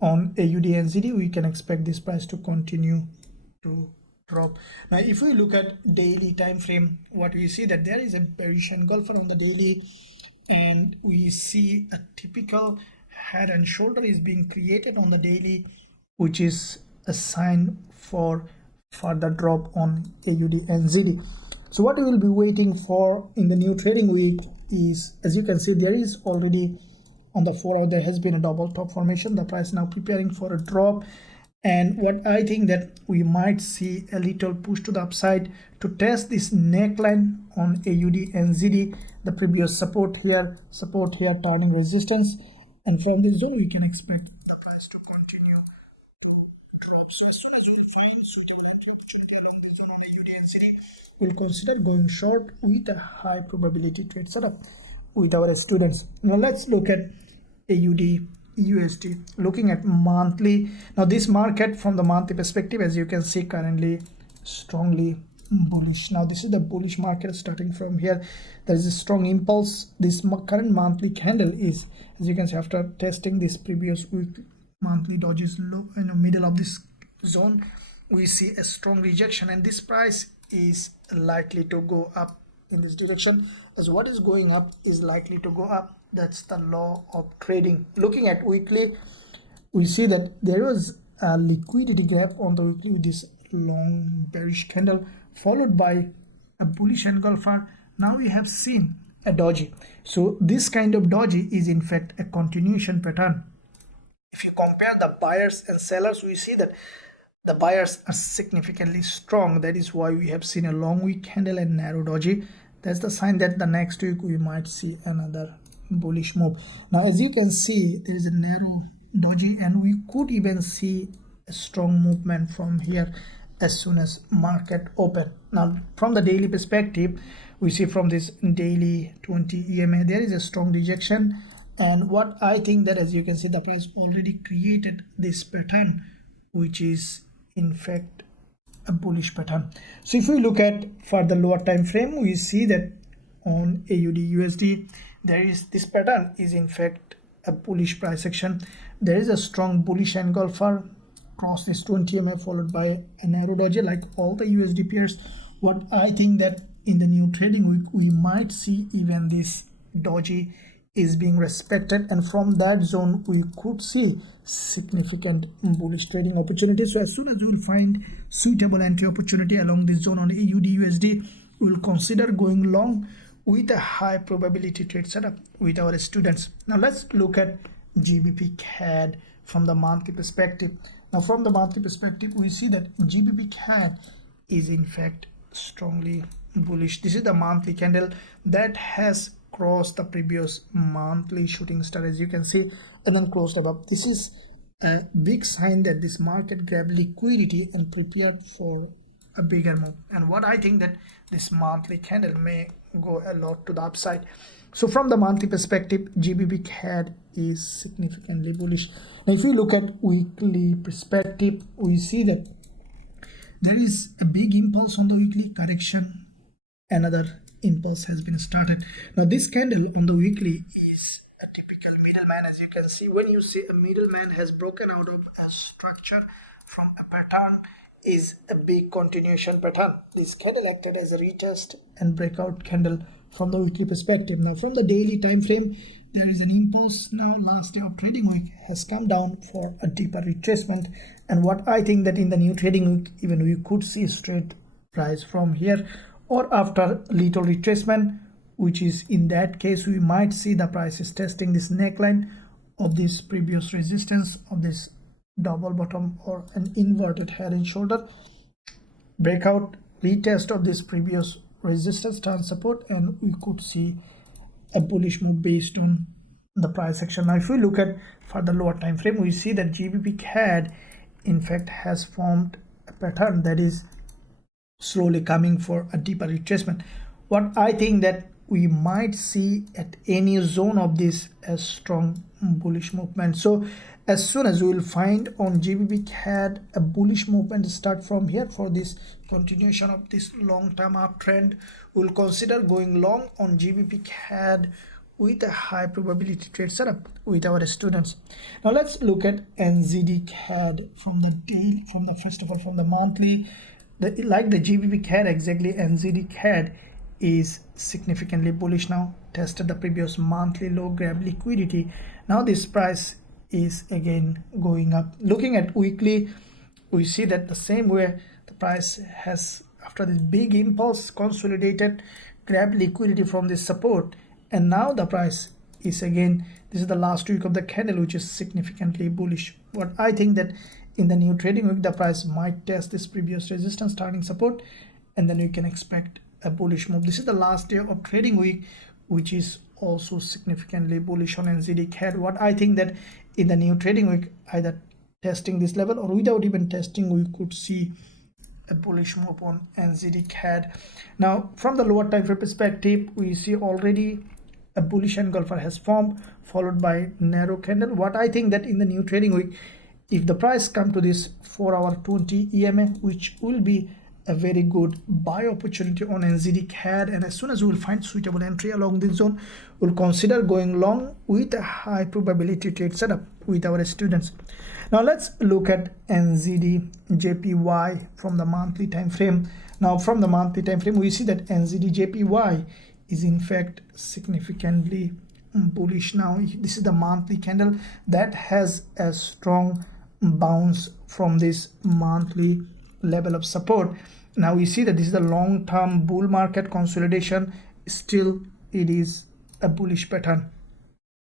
on AUDNZD, we can expect this price to continue to drop. Now if we look at daily time frame, what we see that there is a bearish engulfer on the daily, and we see a typical head and shoulder is being created on the daily, which is a sign for further drop on AUDNZD. So what we will be waiting for in the new trading week is, as you can see, there is already on the 4 hour there has been a double top formation. The price now preparing for a drop, and what I think that we might see a little push to the upside to test this neckline on AUDNZD, the previous support here, turning resistance, and from this zone we can expect the price to continue. So as soon as we find suitable entry opportunity along this zone on AUDNZD, we'll consider going short with a high probability trade setup with our students. Now let's look at AUDUSD, looking at monthly. Now this market from the monthly perspective, as you can see, currently strongly bullish. Now this is the bullish market. Starting from here, there is a strong impulse. This current monthly candle is, as you can see, after testing this previous week monthly dodges low in the middle of this zone, we see a strong rejection, and this price is likely to go up in this direction, as what is going up is likely to go up. That's the law of trading. Looking at weekly, we see that there was a liquidity gap on the weekly with this long bearish candle followed by a bullish engulfer. Now we have seen a doji. So this kind of doji is in fact a continuation pattern. If you compare the buyers and sellers, we see that the buyers are significantly strong. That is why we have seen a long wick candle and narrow doji. That's the sign that the next week we might see another bullish move. Now as you can see, there is a narrow doji, and we could even see a strong movement from here as soon as market open. Now from the daily perspective, we see from this daily 20 EMA there is a strong rejection, and what I think that, as you can see, the price already created this pattern, which is in fact a bullish pattern. So if we look at for the lower time frame, we see that on AUDUSD there is this pattern is in fact a bullish price action. There is a strong bullish engulfer across this 20 EMA followed by a narrow doji like all the USD pairs. What I think that in the new trading week we might see even this doji is being respected, and from that zone we could see significant bullish trading opportunities. So as soon as we will find suitable entry opportunity along this zone on AUDUSD, we will consider going long with a high probability trade setup with our students. Now let's look at GBPCAD from the monthly perspective. Now from the monthly perspective, we see that GBPCAD is in fact strongly bullish. This is the monthly candle that has crossed the previous monthly shooting star, as you can see, and then closed above. This is a big sign that this market grabbed liquidity and prepared for a bigger move, and what I think that this monthly candle may go a lot to the upside. So from the monthly perspective, GBPCAD is significantly bullish. Now if you look at weekly perspective, we see that there is a big impulse on the weekly correction. Another impulse has been started. Now this candle on the weekly is a typical middleman. As you can see, when you see a middleman has broken out of a structure from a pattern, is a big continuation pattern. This candle acted as a retest and breakout candle from the weekly perspective. Now from the daily time frame, there is an impulse. Now last day of trading week has come down for a deeper retracement, and what I think that in the new trading week even we could see a straight rise from here, or after little retracement, which is in that case we might see the prices testing this neckline of this previous resistance of this double bottom or an inverted head and shoulder, breakout, retest of this previous resistance, turn support, and we could see a bullish move based on the price action. Now if we look at for the lower time frame, we see that GBPCAD in fact has formed a pattern that is slowly coming for a deeper retracement. What I think that we might see at any zone of this a strong bullish movement. So as soon as we will find on GBPCAD a bullish movement start from here for this continuation of this long-term uptrend, we'll consider going long on GBPCAD with a high probability trade setup with our students. Now let's look at NZDCAD from the daily, from the first of all from the monthly. like the GBPCAD, exactly NZDCAD is significantly bullish now, tested the previous monthly low, grabbed liquidity. Now this price is again going up. Looking at weekly, we see that the same way the price has, after this big impulse, consolidated, grabbed liquidity from this support, and now the price is again, this is the last week of the candle, which is significantly bullish. What I think that in the new trading week, the price might test this previous resistance, starting support, and then we can expect a bullish move. This is the last day of trading week, which is also significantly bullish on NZDCAD. What I think that in the new trading week, either testing this level or without even testing, we could see a bullish move on NZDCAD. Now from the lower time frame perspective, we see already a bullish engulfer has formed, followed by narrow candle. What I think that in the new trading week, if the price come to this 4-hour 20 EMA, which will be a very good buy opportunity on NZDCAD, and as soon as we will find suitable entry along this zone, we'll consider going long with a high probability trade setup with our students. Now let's look at NZDJPY from the monthly time frame. Now from the monthly time frame, we see that NZDJPY is in fact significantly bullish. Now this is the monthly candle that has a strong bounce from this monthly level of support. Now we see that this is the long-term bull market consolidation. Still it is a bullish pattern.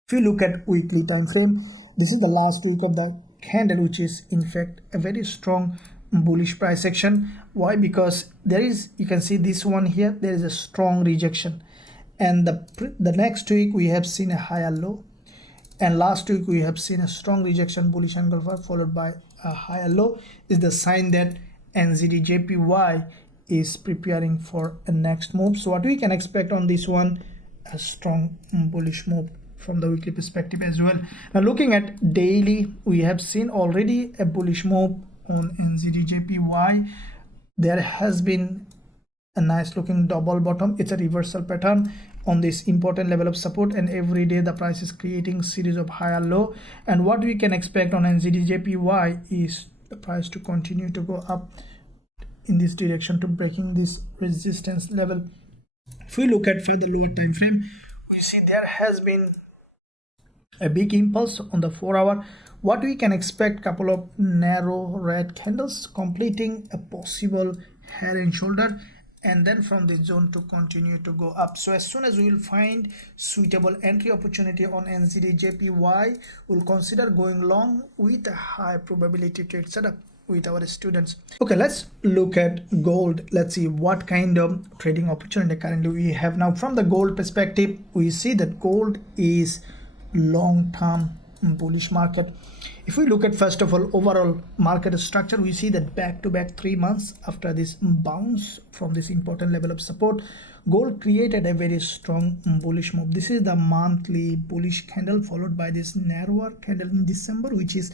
If you look at weekly time frame, this is the last week of the candle, which is in fact a very strong bullish price action. Why? Because there is, you can see this one here, there is a strong rejection, and the next week we have seen a higher low, and last week we have seen a strong rejection, bullish engulfer followed by a higher low. Is the sign that NZDJPY is preparing for a next move. So what we can expect on this one, a strong bullish move from the weekly perspective as well. Now looking at daily, we have seen already a bullish move on NZDJPY. There has been a nice looking double bottom. It's a reversal pattern on this important level of support, and every day the price is creating series of higher low. And what we can expect on NZDJPY is the price to continue to go up in this direction to breaking this resistance level. If we look at further lower time frame, we see there has been a big impulse on the 4-hour. What we can expect, couple of narrow red candles completing a possible head and shoulder, and then from this zone to continue to go up. So as soon as we will find suitable entry opportunity on NZDJPY, we'll consider going long with a high probability trade setup with our students. Okay, let's look at gold. Let's see what kind of trading opportunity currently we have. Now from the gold perspective, we see that gold is long-term bullish market. If we look at first of all overall market structure, we see that back-to-back 3 months after this bounce from this important level of support, gold created a very strong bullish move. This is the monthly bullish candle followed by this narrower candle in December, which is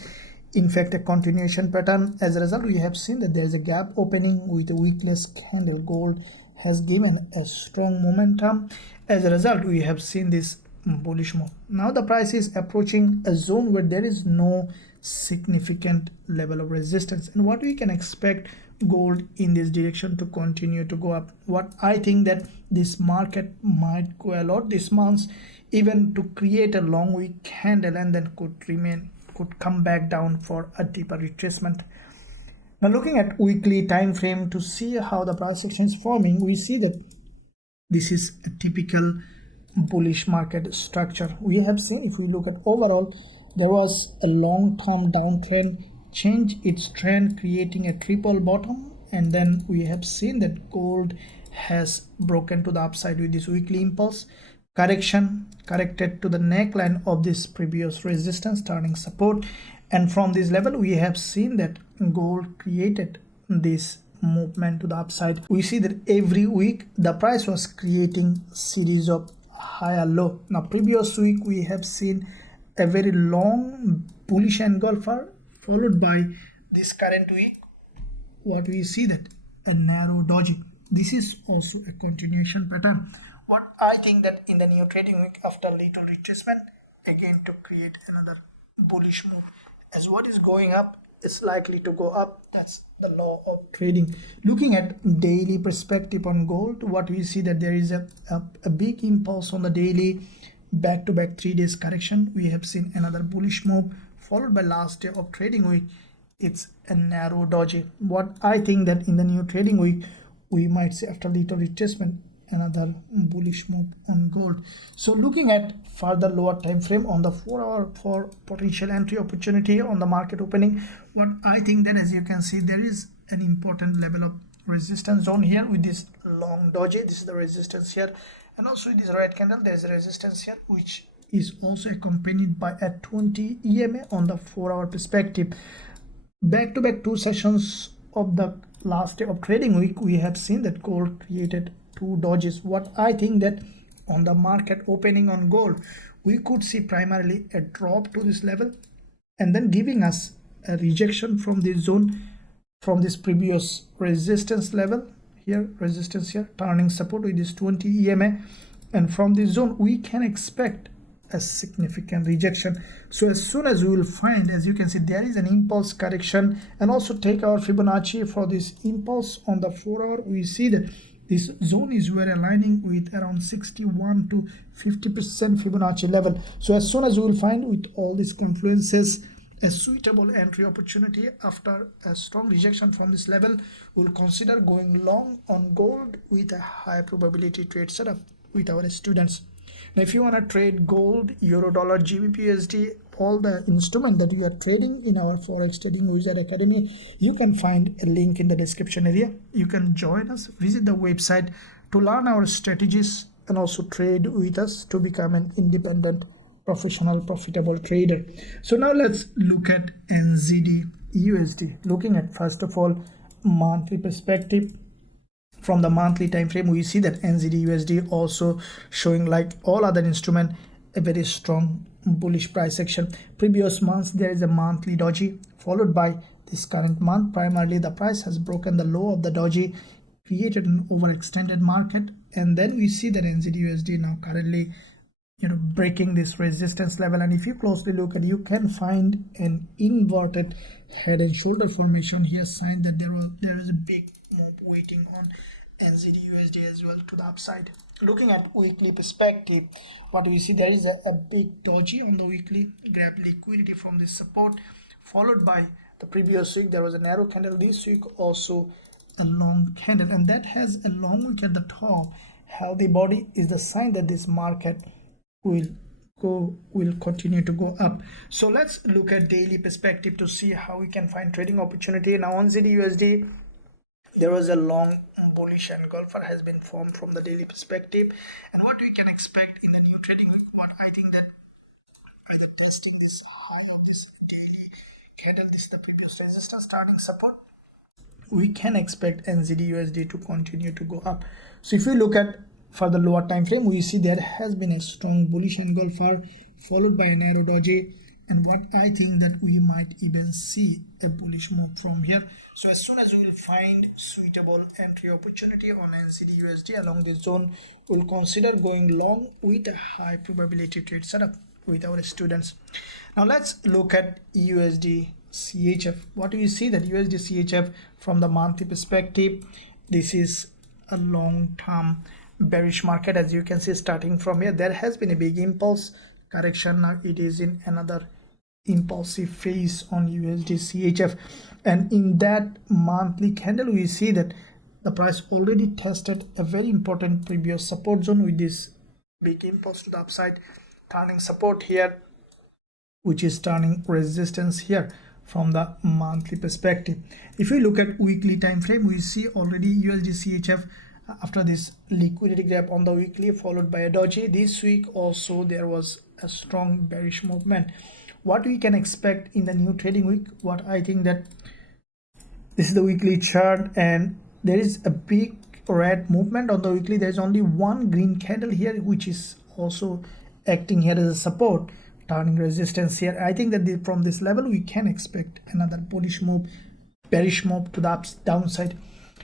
in fact a continuation pattern. As a result, we have seen that there is a gap opening with a wickless candle. Gold has given a strong momentum. As a result, we have seen this bullish move. Now the price is approaching a zone where there is no significant level of resistance, and what we can expect gold in this direction to continue to go up. What I think that this market might go a lot this month, even to create a long wick candle, and then could come back down for a deeper retracement. Now looking at weekly time frame to see how the price action is forming, we see that this is a typical bullish market structure. We have seen, if we look at overall, there was a long-term downtrend, change its trend, creating a triple bottom, and then we have seen that gold has broken to the upside with this weekly impulse correction, corrected to the neckline of this previous resistance, turning support, and from this level we have seen that gold created this movement to the upside. We see that every week the price was creating series of higher low. Now previous week we have seen a very long bullish engulfer followed by this current week what we see that a narrow doji. This is also a continuation pattern. What I think that in the new trading week, after little retracement, again to create another bullish move, as what is going up it's likely to go up. That's the law of trading. Looking at daily perspective on gold, what we see that there is a big impulse on the daily back-to-back 3 days correction. We have seen another bullish move followed by last day of trading week. It's a narrow doji. What I think that in the new trading week we might see after little retracement another bullish move on gold. So looking at further lower time frame on the 4 hour for potential entry opportunity on the market opening, what I think that, as you can see, there is an important level of resistance zone here with this long doji. This is the resistance here, and also with this red candle there is a resistance here, which is also accompanied by a 20 EMA on the 4 hour perspective. Back to back 2 sessions of the last day of trading week, we have seen that gold created 2 dojis. What I think that on the market opening on gold, we could see primarily a drop to this level and then giving us a rejection from this zone, from this previous resistance level here, resistance here, turning support with this 20 EMA, and from this zone we can expect a significant rejection. So as soon as we will find, as you can see, there is an impulse correction, and also take our Fibonacci for this impulse on the 4 hour, we see that this zone is where aligning with around 61 to 50% Fibonacci level. So as soon as we will find with all these confluences a suitable entry opportunity after a strong rejection from this level, we will consider going long on gold with a high probability trade setup with our students. Now, if you want to trade gold, euro, dollar, GBPUSD, all the instrument that you are trading in our Forex Trading Wizard Academy, you can find a link in the description area. You can join us, visit the website to learn our strategies and also trade with us to become an independent, professional, profitable trader. So now let's look at NZDUSD. Looking at, first of all, monthly perspective. From the monthly time frame, we see that NZDUSD also showing, like all other instrument, a very strong bullish price action. Previous months there is a monthly doji followed by this current month. Primarily the price has broken the low of the doji, created an overextended market, and then we see that NZDUSD now currently breaking this resistance level. And if you closely look at, you can find an inverted head and shoulder formation here, sign that there is a big move waiting on NZDUSD as well to the upside. Looking at weekly perspective, what we see, there is a big doji on the weekly, grab liquidity from this support, followed by the previous week there was a narrow candle, this week also a long candle, and that has a long wick at the top. Healthy body is the sign that this market will continue to go up. So let's look at daily perspective to see how we can find trading opportunity. Now on NZDUSD, there was a long bullish engulfer has been formed from the daily perspective, and what we can expect in the new trading week, what I think that either testing this high of this daily candle, this is the previous resistance starting support, we can expect NZDUSD to continue to go up. So if we look at for the lower time frame, we see there has been a strong bullish engulfer followed by a narrow doji, and what I think that we might even see a bullish move from here. So as soon as we will find suitable entry opportunity on NZDUSD along this zone, we'll consider going long with a high probability trade setup with our students. Now let's look at USDCHF. What do you see that USDCHF from the monthly perspective, this is a long-term bearish market. As you can see, starting from here there has been a big impulse correction. Now it is in another impulsive phase on USDCHF, and in that monthly candle we see that the price already tested a very important previous support zone with this big impulse to the upside, turning support here, which is turning resistance here from the monthly perspective. If we look at weekly time frame, we see already USDCHF after this liquidity grab on the weekly followed by a doji. This week also there was a strong bearish movement. What we can expect in the new trading week, what I think that this is the weekly chart, and there is a big red movement on the weekly. There is only one green candle here which is also acting here as a support, turning resistance here. I think that from this level we can expect another bullish move, bearish move to the downside.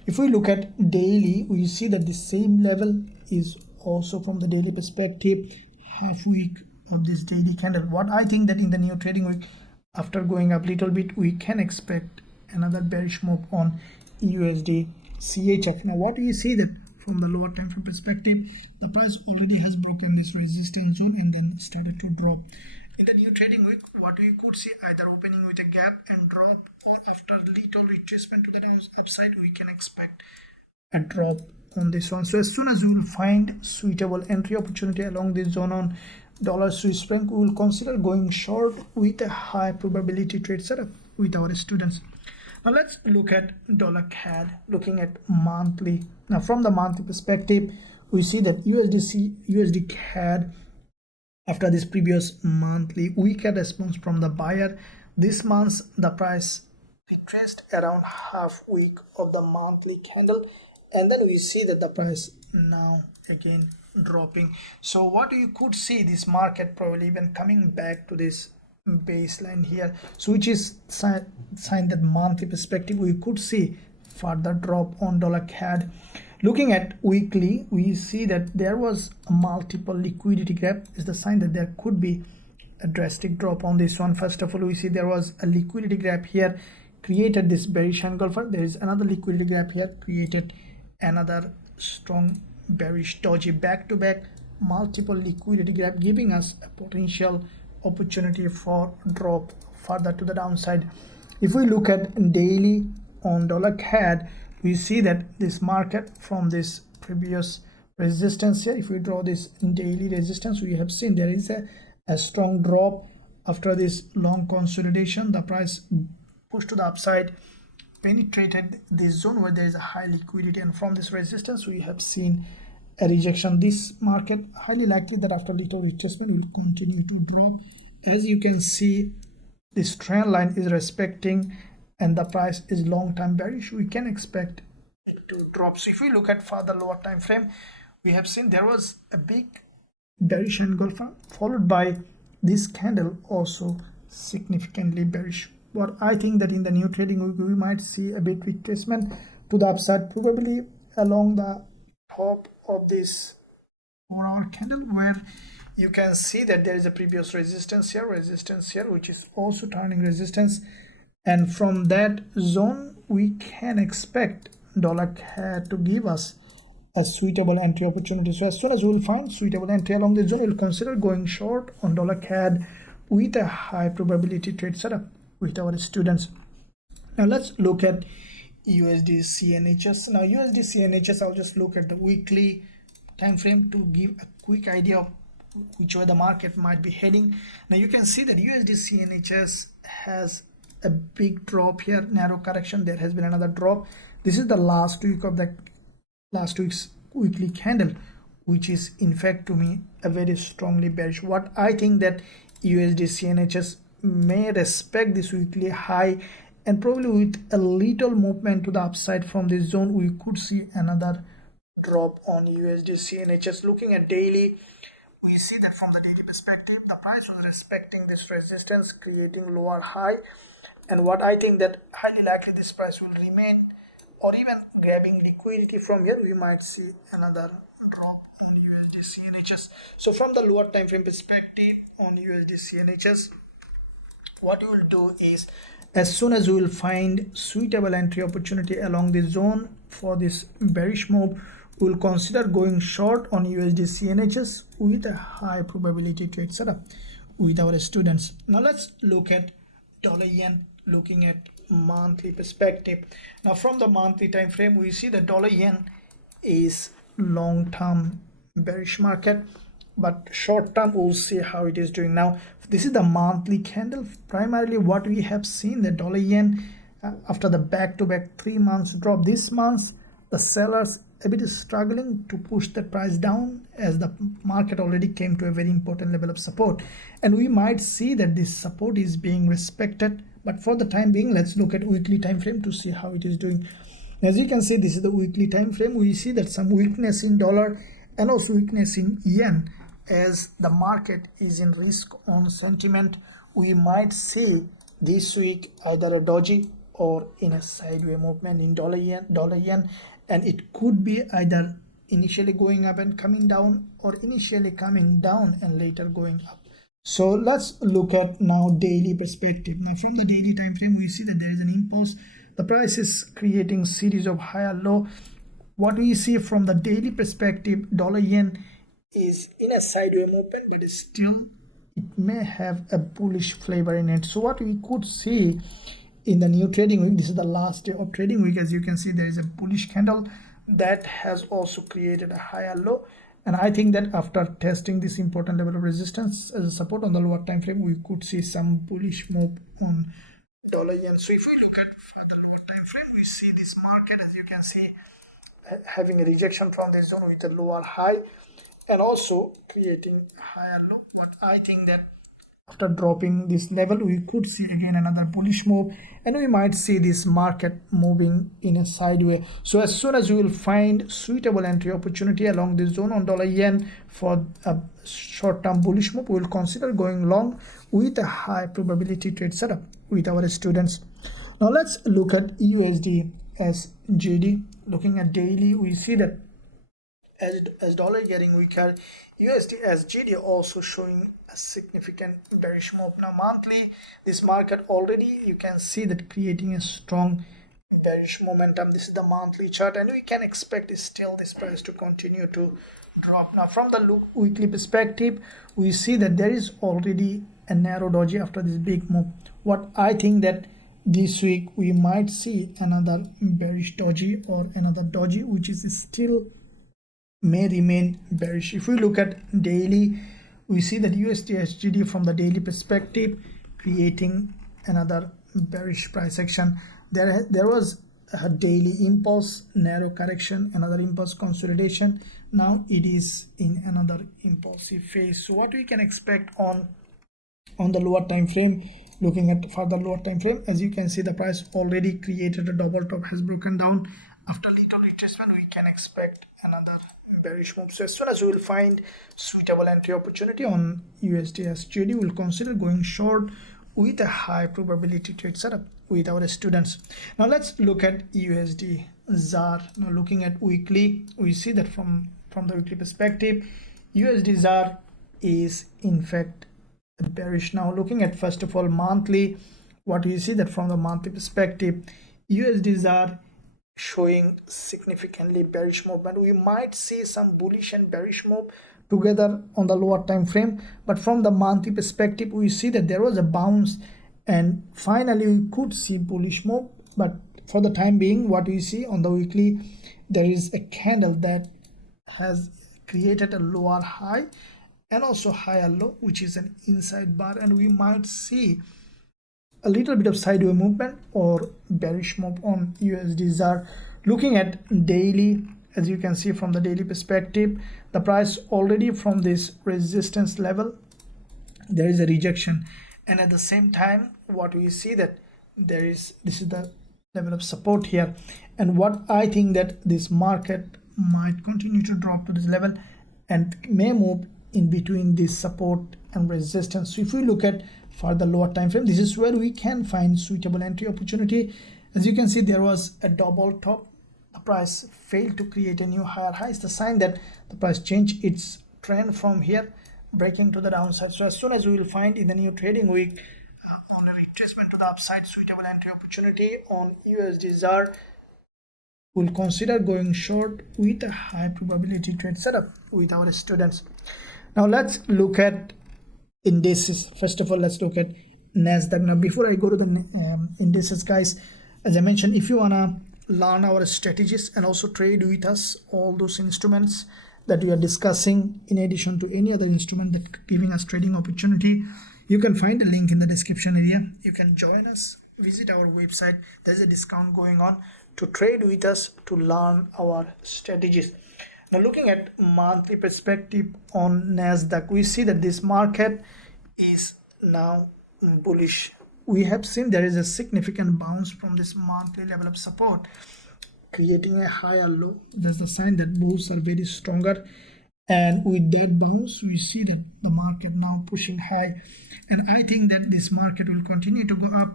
If we look at daily, we see that the same level is also from the daily perspective, half week of this daily candle. What I think that in the new trading week, after going up little bit, we can expect another bearish move on USD CHF. Now what we see that from the lower time frame perspective, the price already has broken this resistance zone and then started to drop. In the new trading week, what we could see, either opening with a gap and drop, or after little retracement to the upside, we can expect a drop on this one. So as soon as we will find suitable entry opportunity along this zone on dollar Swiss franc, we will consider going short with a high probability trade setup with our students. Now let's look at dollar CAD, looking at monthly. Now from the monthly perspective, we see that USD CAD, after this previous monthly weaker response from the buyer, this month the price retraced around half week of the monthly candle, and then we see that the price now again dropping. So what you could see, this market probably even coming back to this baseline here, so which is sign that monthly perspective we could see further drop on dollar CAD. Looking at weekly, we see that there was a multiple liquidity gap, is the sign that there could be a drastic drop on this one. First of all, we see there was a liquidity gap here, created this bearish engulfer. There is another liquidity gap here, created another strong bearish doji, back to back multiple liquidity gap, giving us a potential opportunity for drop further to the downside. If we look at daily on dollar CAD, we see that this market from this previous resistance here, if we draw this daily resistance, we have seen there is a strong drop. After this long consolidation, the price pushed to the upside, penetrated this zone where there is a high liquidity, and from this resistance we have seen a rejection. This market highly likely that after little retracement will continue to drop. As you can see, this trend line is respecting and the price is long time bearish. We can expect it to drop. So if we look at further lower time frame, we have seen there was a big bearish engulfer followed by this candle also significantly bearish. But I think that in the new trading week we might see a bit retracement to the upside, probably along the top of this 4-hour candle, where you can see that there is a previous resistance here, which is also turning resistance, and from that zone we can expect dollar CAD to give us a suitable entry opportunity. So as soon as we will find suitable entry along this zone, we'll consider going short on dollar CAD with a high probability trade setup with our students. Now let's look at USDCNHs. Now USDCNHs, I'll just look at the weekly time frame to give a quick idea of which way the market might be heading. Now you can see that USDCNHs has a big drop here, narrow correction. There has been another drop. This is the last week of the last week's weekly candle, which is in fact to me a very strongly bearish. What I think that USDCNHs may respect this weekly high, and probably with a little movement to the upside from this zone, we could see another drop on USDCNHs. Looking at daily, we see that from the daily perspective, the price was respecting this resistance, creating lower high, and what I think that highly likely this price will remain, or even grabbing liquidity from here, we might see another drop on USDCNHs. So from the lower time frame perspective on USDCNHs, what we will do is, as soon as we will find suitable entry opportunity along this zone for this bearish move, we will consider going short on USDCNHs with a high probability trade setup with our students. Now let's look at dollar yen, looking at monthly perspective. Now from the monthly time frame, we see that dollar yen is long term bearish market, but short term we'll see how it is doing. Now this is the monthly candle. Primarily what we have seen, the dollar yen after the back-to-back 3 months drop, this month the sellers a bit is struggling to push the price down, as the market already came to a very important level of support, and we might see that this support is being respected. But for the time being, let's look at weekly time frame to see how it is doing. As you can see, this is the weekly time frame. We see that some weakness in dollar and also weakness in yen, as the market is in risk on sentiment. We might see this week either a doji or in a sideways movement in dollar yen, and it could be either initially going up and coming down, or initially coming down and later going up. So let's look at now daily perspective. Now from the daily time frame, we see that there is an impulse. The price is creating series of higher low. What we see from the daily perspective, dollar yen is in a sideways movement, but still it may have a bullish flavor in it. So what we could see in the new trading week, this is the last day of trading week, as you can see there is a bullish candle that has also created a higher low. And I think that after testing this important level of resistance as a support on the lower time frame, we could see some bullish move on dollar yen. So if we look at the lower time frame, we see this market, as you can see, having a rejection from this zone with a lower high and also creating a higher low. But I think that after dropping this level, we could see again another bullish move, and we might see this market moving in a sideways. So as soon as we will find suitable entry opportunity along this zone on dollar yen for a short-term bullish move, we will consider going long with a high probability trade setup with our students. Now let's look at USDSGD. Looking at daily, we see that as dollar getting weaker, USDSGD also showing a significant bearish move. Now monthly, this market already, you can see that creating a strong bearish momentum. This is the monthly chart, and we can expect still this price to continue to drop. Now from the weekly perspective, we see that there is already a narrow doji after this big move. What I think that this week we might see another bearish doji or another doji which is still may remain bearish. If we look at daily, we see that USDSGD from the daily perspective creating another bearish price action. There was a daily impulse, narrow correction, another impulse consolidation. Now it is in another impulsive phase. So what we can expect on the lower time frame, looking at further lower time frame, as you can see the price already created a double top, has broken down. After little retracement, we can expect another bearish move. So as soon as we will find suitable entry opportunity on USDSGD, we'll consider going short with a high probability trade setup with our students. Now let's look at USDZAR. Now looking at weekly, we see that from the weekly perspective, USDZAR is in fact bearish. Now looking at first of all monthly, what we see that from the monthly perspective, USDZAR showing significantly bearish movement. We might see some bullish and bearish move together on the lower time frame, but from the monthly perspective, we see that there was a bounce and finally we could see bullish move. But for the time being, what we see on the weekly, there is a candle that has created a lower high and also higher low, which is an inside bar, and we might see a little bit of sideways movement or bearish move on USDZAR. Looking at daily, as you can see from the daily perspective, the price already from this resistance level, there is a rejection, and at the same time what we see that this is the level of support here, and what I think that this market might continue to drop to this level and may move in between this support and resistance. So if we look at for the lower time frame, this is where we can find suitable entry opportunity. As you can see, there was a double top. The price failed to create a new higher high. It's the sign that the price changed its trend from here, breaking to the downside. So as soon as we will find in the new trading week on a retracement to the upside suitable entry opportunity on USDZAR, we'll consider going short with a high probability trade setup with our students. Now let's look at indices. First of all, let's look at NASDAQ. Now before I go to the indices, guys, as I mentioned, if you wanna learn our strategies and also trade with us, all those instruments that we are discussing in addition to any other instrument that giving us trading opportunity, you can find a link in the description area. You can join us, visit our website. There's a discount going on to trade with us to learn our strategies. Now looking at monthly perspective on NASDAQ, we see that this market is now bullish. We have seen there is a significant bounce from this monthly level of support, creating a higher low. That's the sign that bulls are very stronger, and with that bounce we see that the market now pushing high, and I think that this market will continue to go up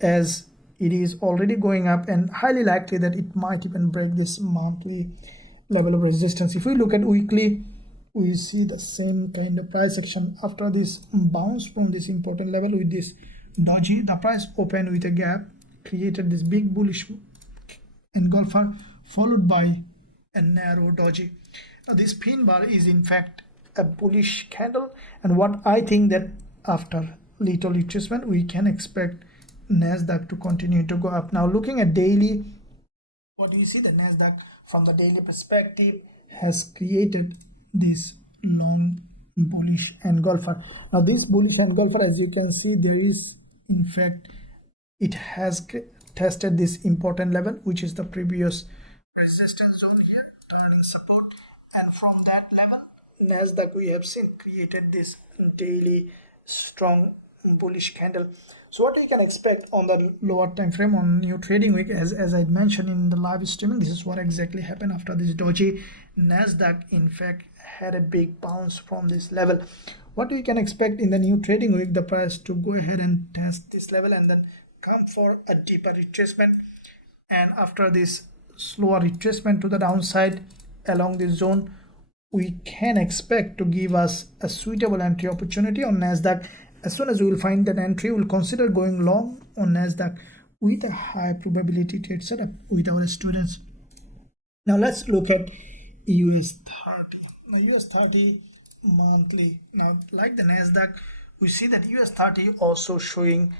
as it is already going up, and highly likely that it might even break this monthly level of resistance. If we look at weekly, we see the same kind of price action after this bounce from this important level with this doji. The price opened with a gap, created this big bullish engulfer followed by a narrow doji. Now this pin bar is in fact a bullish candle, and what I think that after little retracement we can expect NASDAQ to continue to go up. Now looking at daily, what do you see? The NASDAQ from the daily perspective has created this long bullish engulfer. Now this bullish engulfer, as you can see, there is in fact it has tested this important level, which is the previous resistance zone here, turning support, and from that level NASDAQ we have seen created this daily strong bullish candle. So what we can expect on the lower time frame on new trading week, as I mentioned in the live streaming, this is what exactly happened after this doji. NASDAQ in fact had a big bounce from this level. What we can expect in the new trading week, the price to go ahead and test this level and then come for a deeper retracement, and after this slower retracement to the downside along this zone, we can expect to give us a suitable entry opportunity on NASDAQ. As soon as we will find that entry, we will consider going long on NASDAQ with a high probability trade setup with our students. Now let's look at US30. Now US30 monthly. Now like the NASDAQ, we see that US30 also showing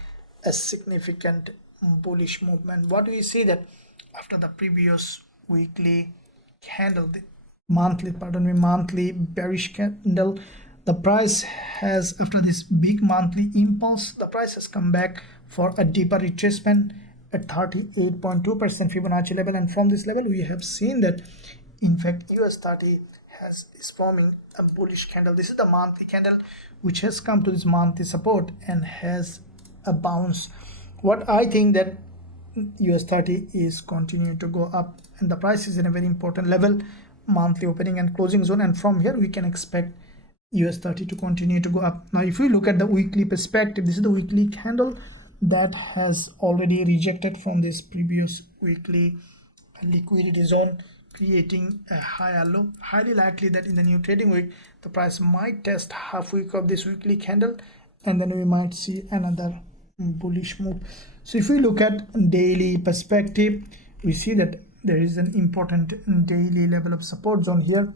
a significant bullish movement. What we see that after the previous weekly candle, the monthly bearish candle, the price has, after this big monthly impulse, the price has come back for a deeper retracement at 38.2% Fibonacci level, and from this level we have seen that in fact US30 is forming a bullish candle. This is the monthly candle which has come to this monthly support and has a bounce. What I think that US30 is continuing to go up, and the price is in a very important level, monthly opening and closing zone, and from here we can expect US30 to continue to go up. Now if we look at the weekly perspective, this is the weekly candle that has already rejected from this previous weekly liquidity zone, creating a higher low. Highly likely that in the new trading week the price might test half week of this weekly candle, and then we might see another bullish move. So if we look at daily perspective, we see that there is an important daily level of support zone here,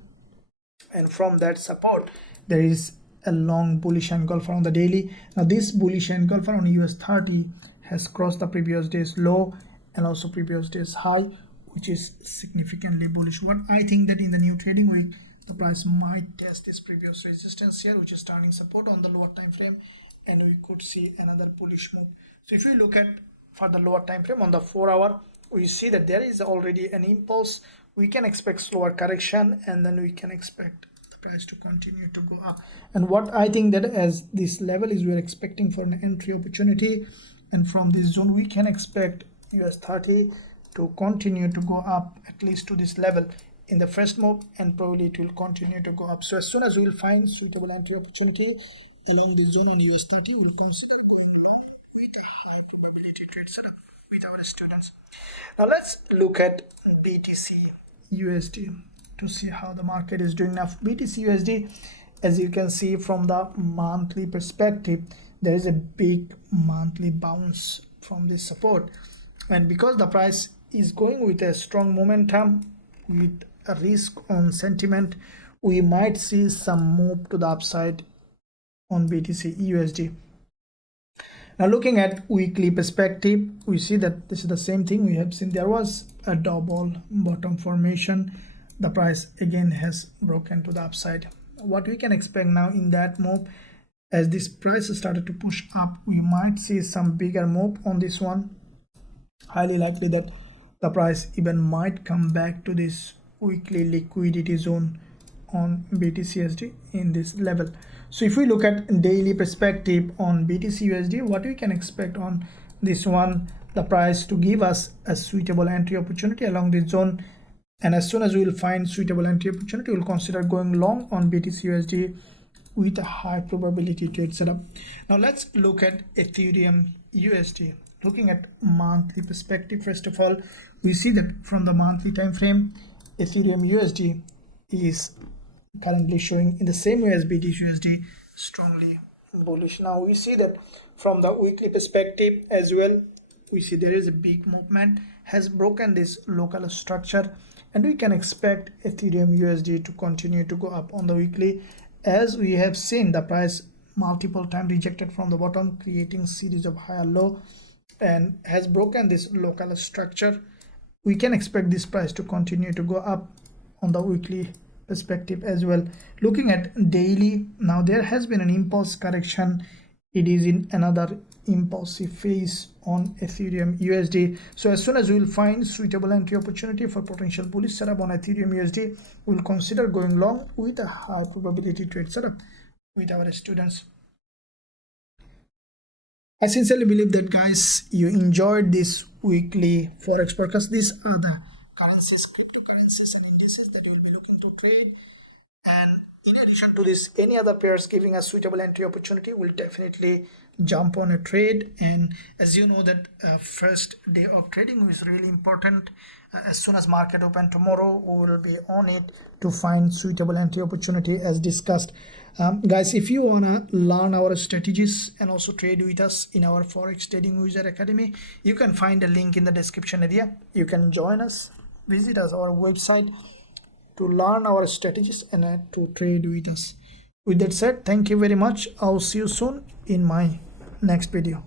and from that support there is a long bullish engulfer on the daily. Now this bullish engulfer on US30 has crossed the previous day's low and also previous day's high, which is significantly bullish. What I think that in the new trading week the price might test this previous resistance here, which is turning support on the lower time frame, and we could see another bullish move. So if we look at for the lower time frame on the 4 hour, we see that there is already an impulse. We can expect slower correction, and then we can expect the price to continue to go up. And what I think that as this level is, we are expecting for an entry opportunity, and from this zone we can expect US30 to continue to go up at least to this level in the first move, and probably it will continue to go up. So as soon as we will find suitable entry opportunity along the zone on US30, we will consider with a high probability trade setup with our students. Now let's look at BTCUSD to see how the market is doing. Now BTCUSD, as you can see from the monthly perspective, there is a big monthly bounce from this support, and because the price is going with a strong momentum with a risk on sentiment, we might see some move to the upside on BTCUSD. Now looking at weekly perspective, we see that this is the same thing we have seen. There was a double bottom formation. The price again has broken to the upside. What we can expect now in that move, as this price started to push up, we might see some bigger move on this one. Highly likely that the price even might come back to this weekly liquidity zone on BTCUSD in this level. So if we look at daily perspective on BTCUSD, what we can expect on this one, the price to give us a suitable entry opportunity along this zone, and as soon as we will find suitable entry opportunity, we will consider going long on BTCUSD with a high probability trade setup. Now let's look at Ethereum USD. Looking at monthly perspective, first of all, we see that from the monthly time frame, Ethereum USD is currently showing in the same way as BTCUSD, strongly bullish. Now we see that from the weekly perspective as well, we see there is a big movement, has broken this local structure, and we can expect Ethereum USD to continue to go up on the weekly, as we have seen the price multiple times rejected from the bottom, creating series of higher low, and has broken this local structure. We can expect this price to continue to go up on the weekly perspective as well. Looking at daily, now there has been an impulse correction. It is in another impulsive phase on Ethereum USD. So as soon as we will find suitable entry opportunity for potential bullish setup on Ethereum USD, we will consider going long with a high probability trade setup with our students. I sincerely believe that, guys, you enjoyed this weekly Forex podcast. These are the currencies, cryptocurrencies, and indices that you will be looking to trade. And in addition to this, any other pairs giving us suitable entry opportunity, will definitely jump on a trade. And as you know that first day of trading is really important. As soon as market open tomorrow, we will be on it to find suitable entry opportunity as discussed. Guys, if you wanna learn our strategies and also trade with us in our Forex Trading User Academy, you can find a link in the description area. You can join us, visit us our website to learn our strategies and to trade with us. With that said, thank you very much. I'll see you soon in my next video.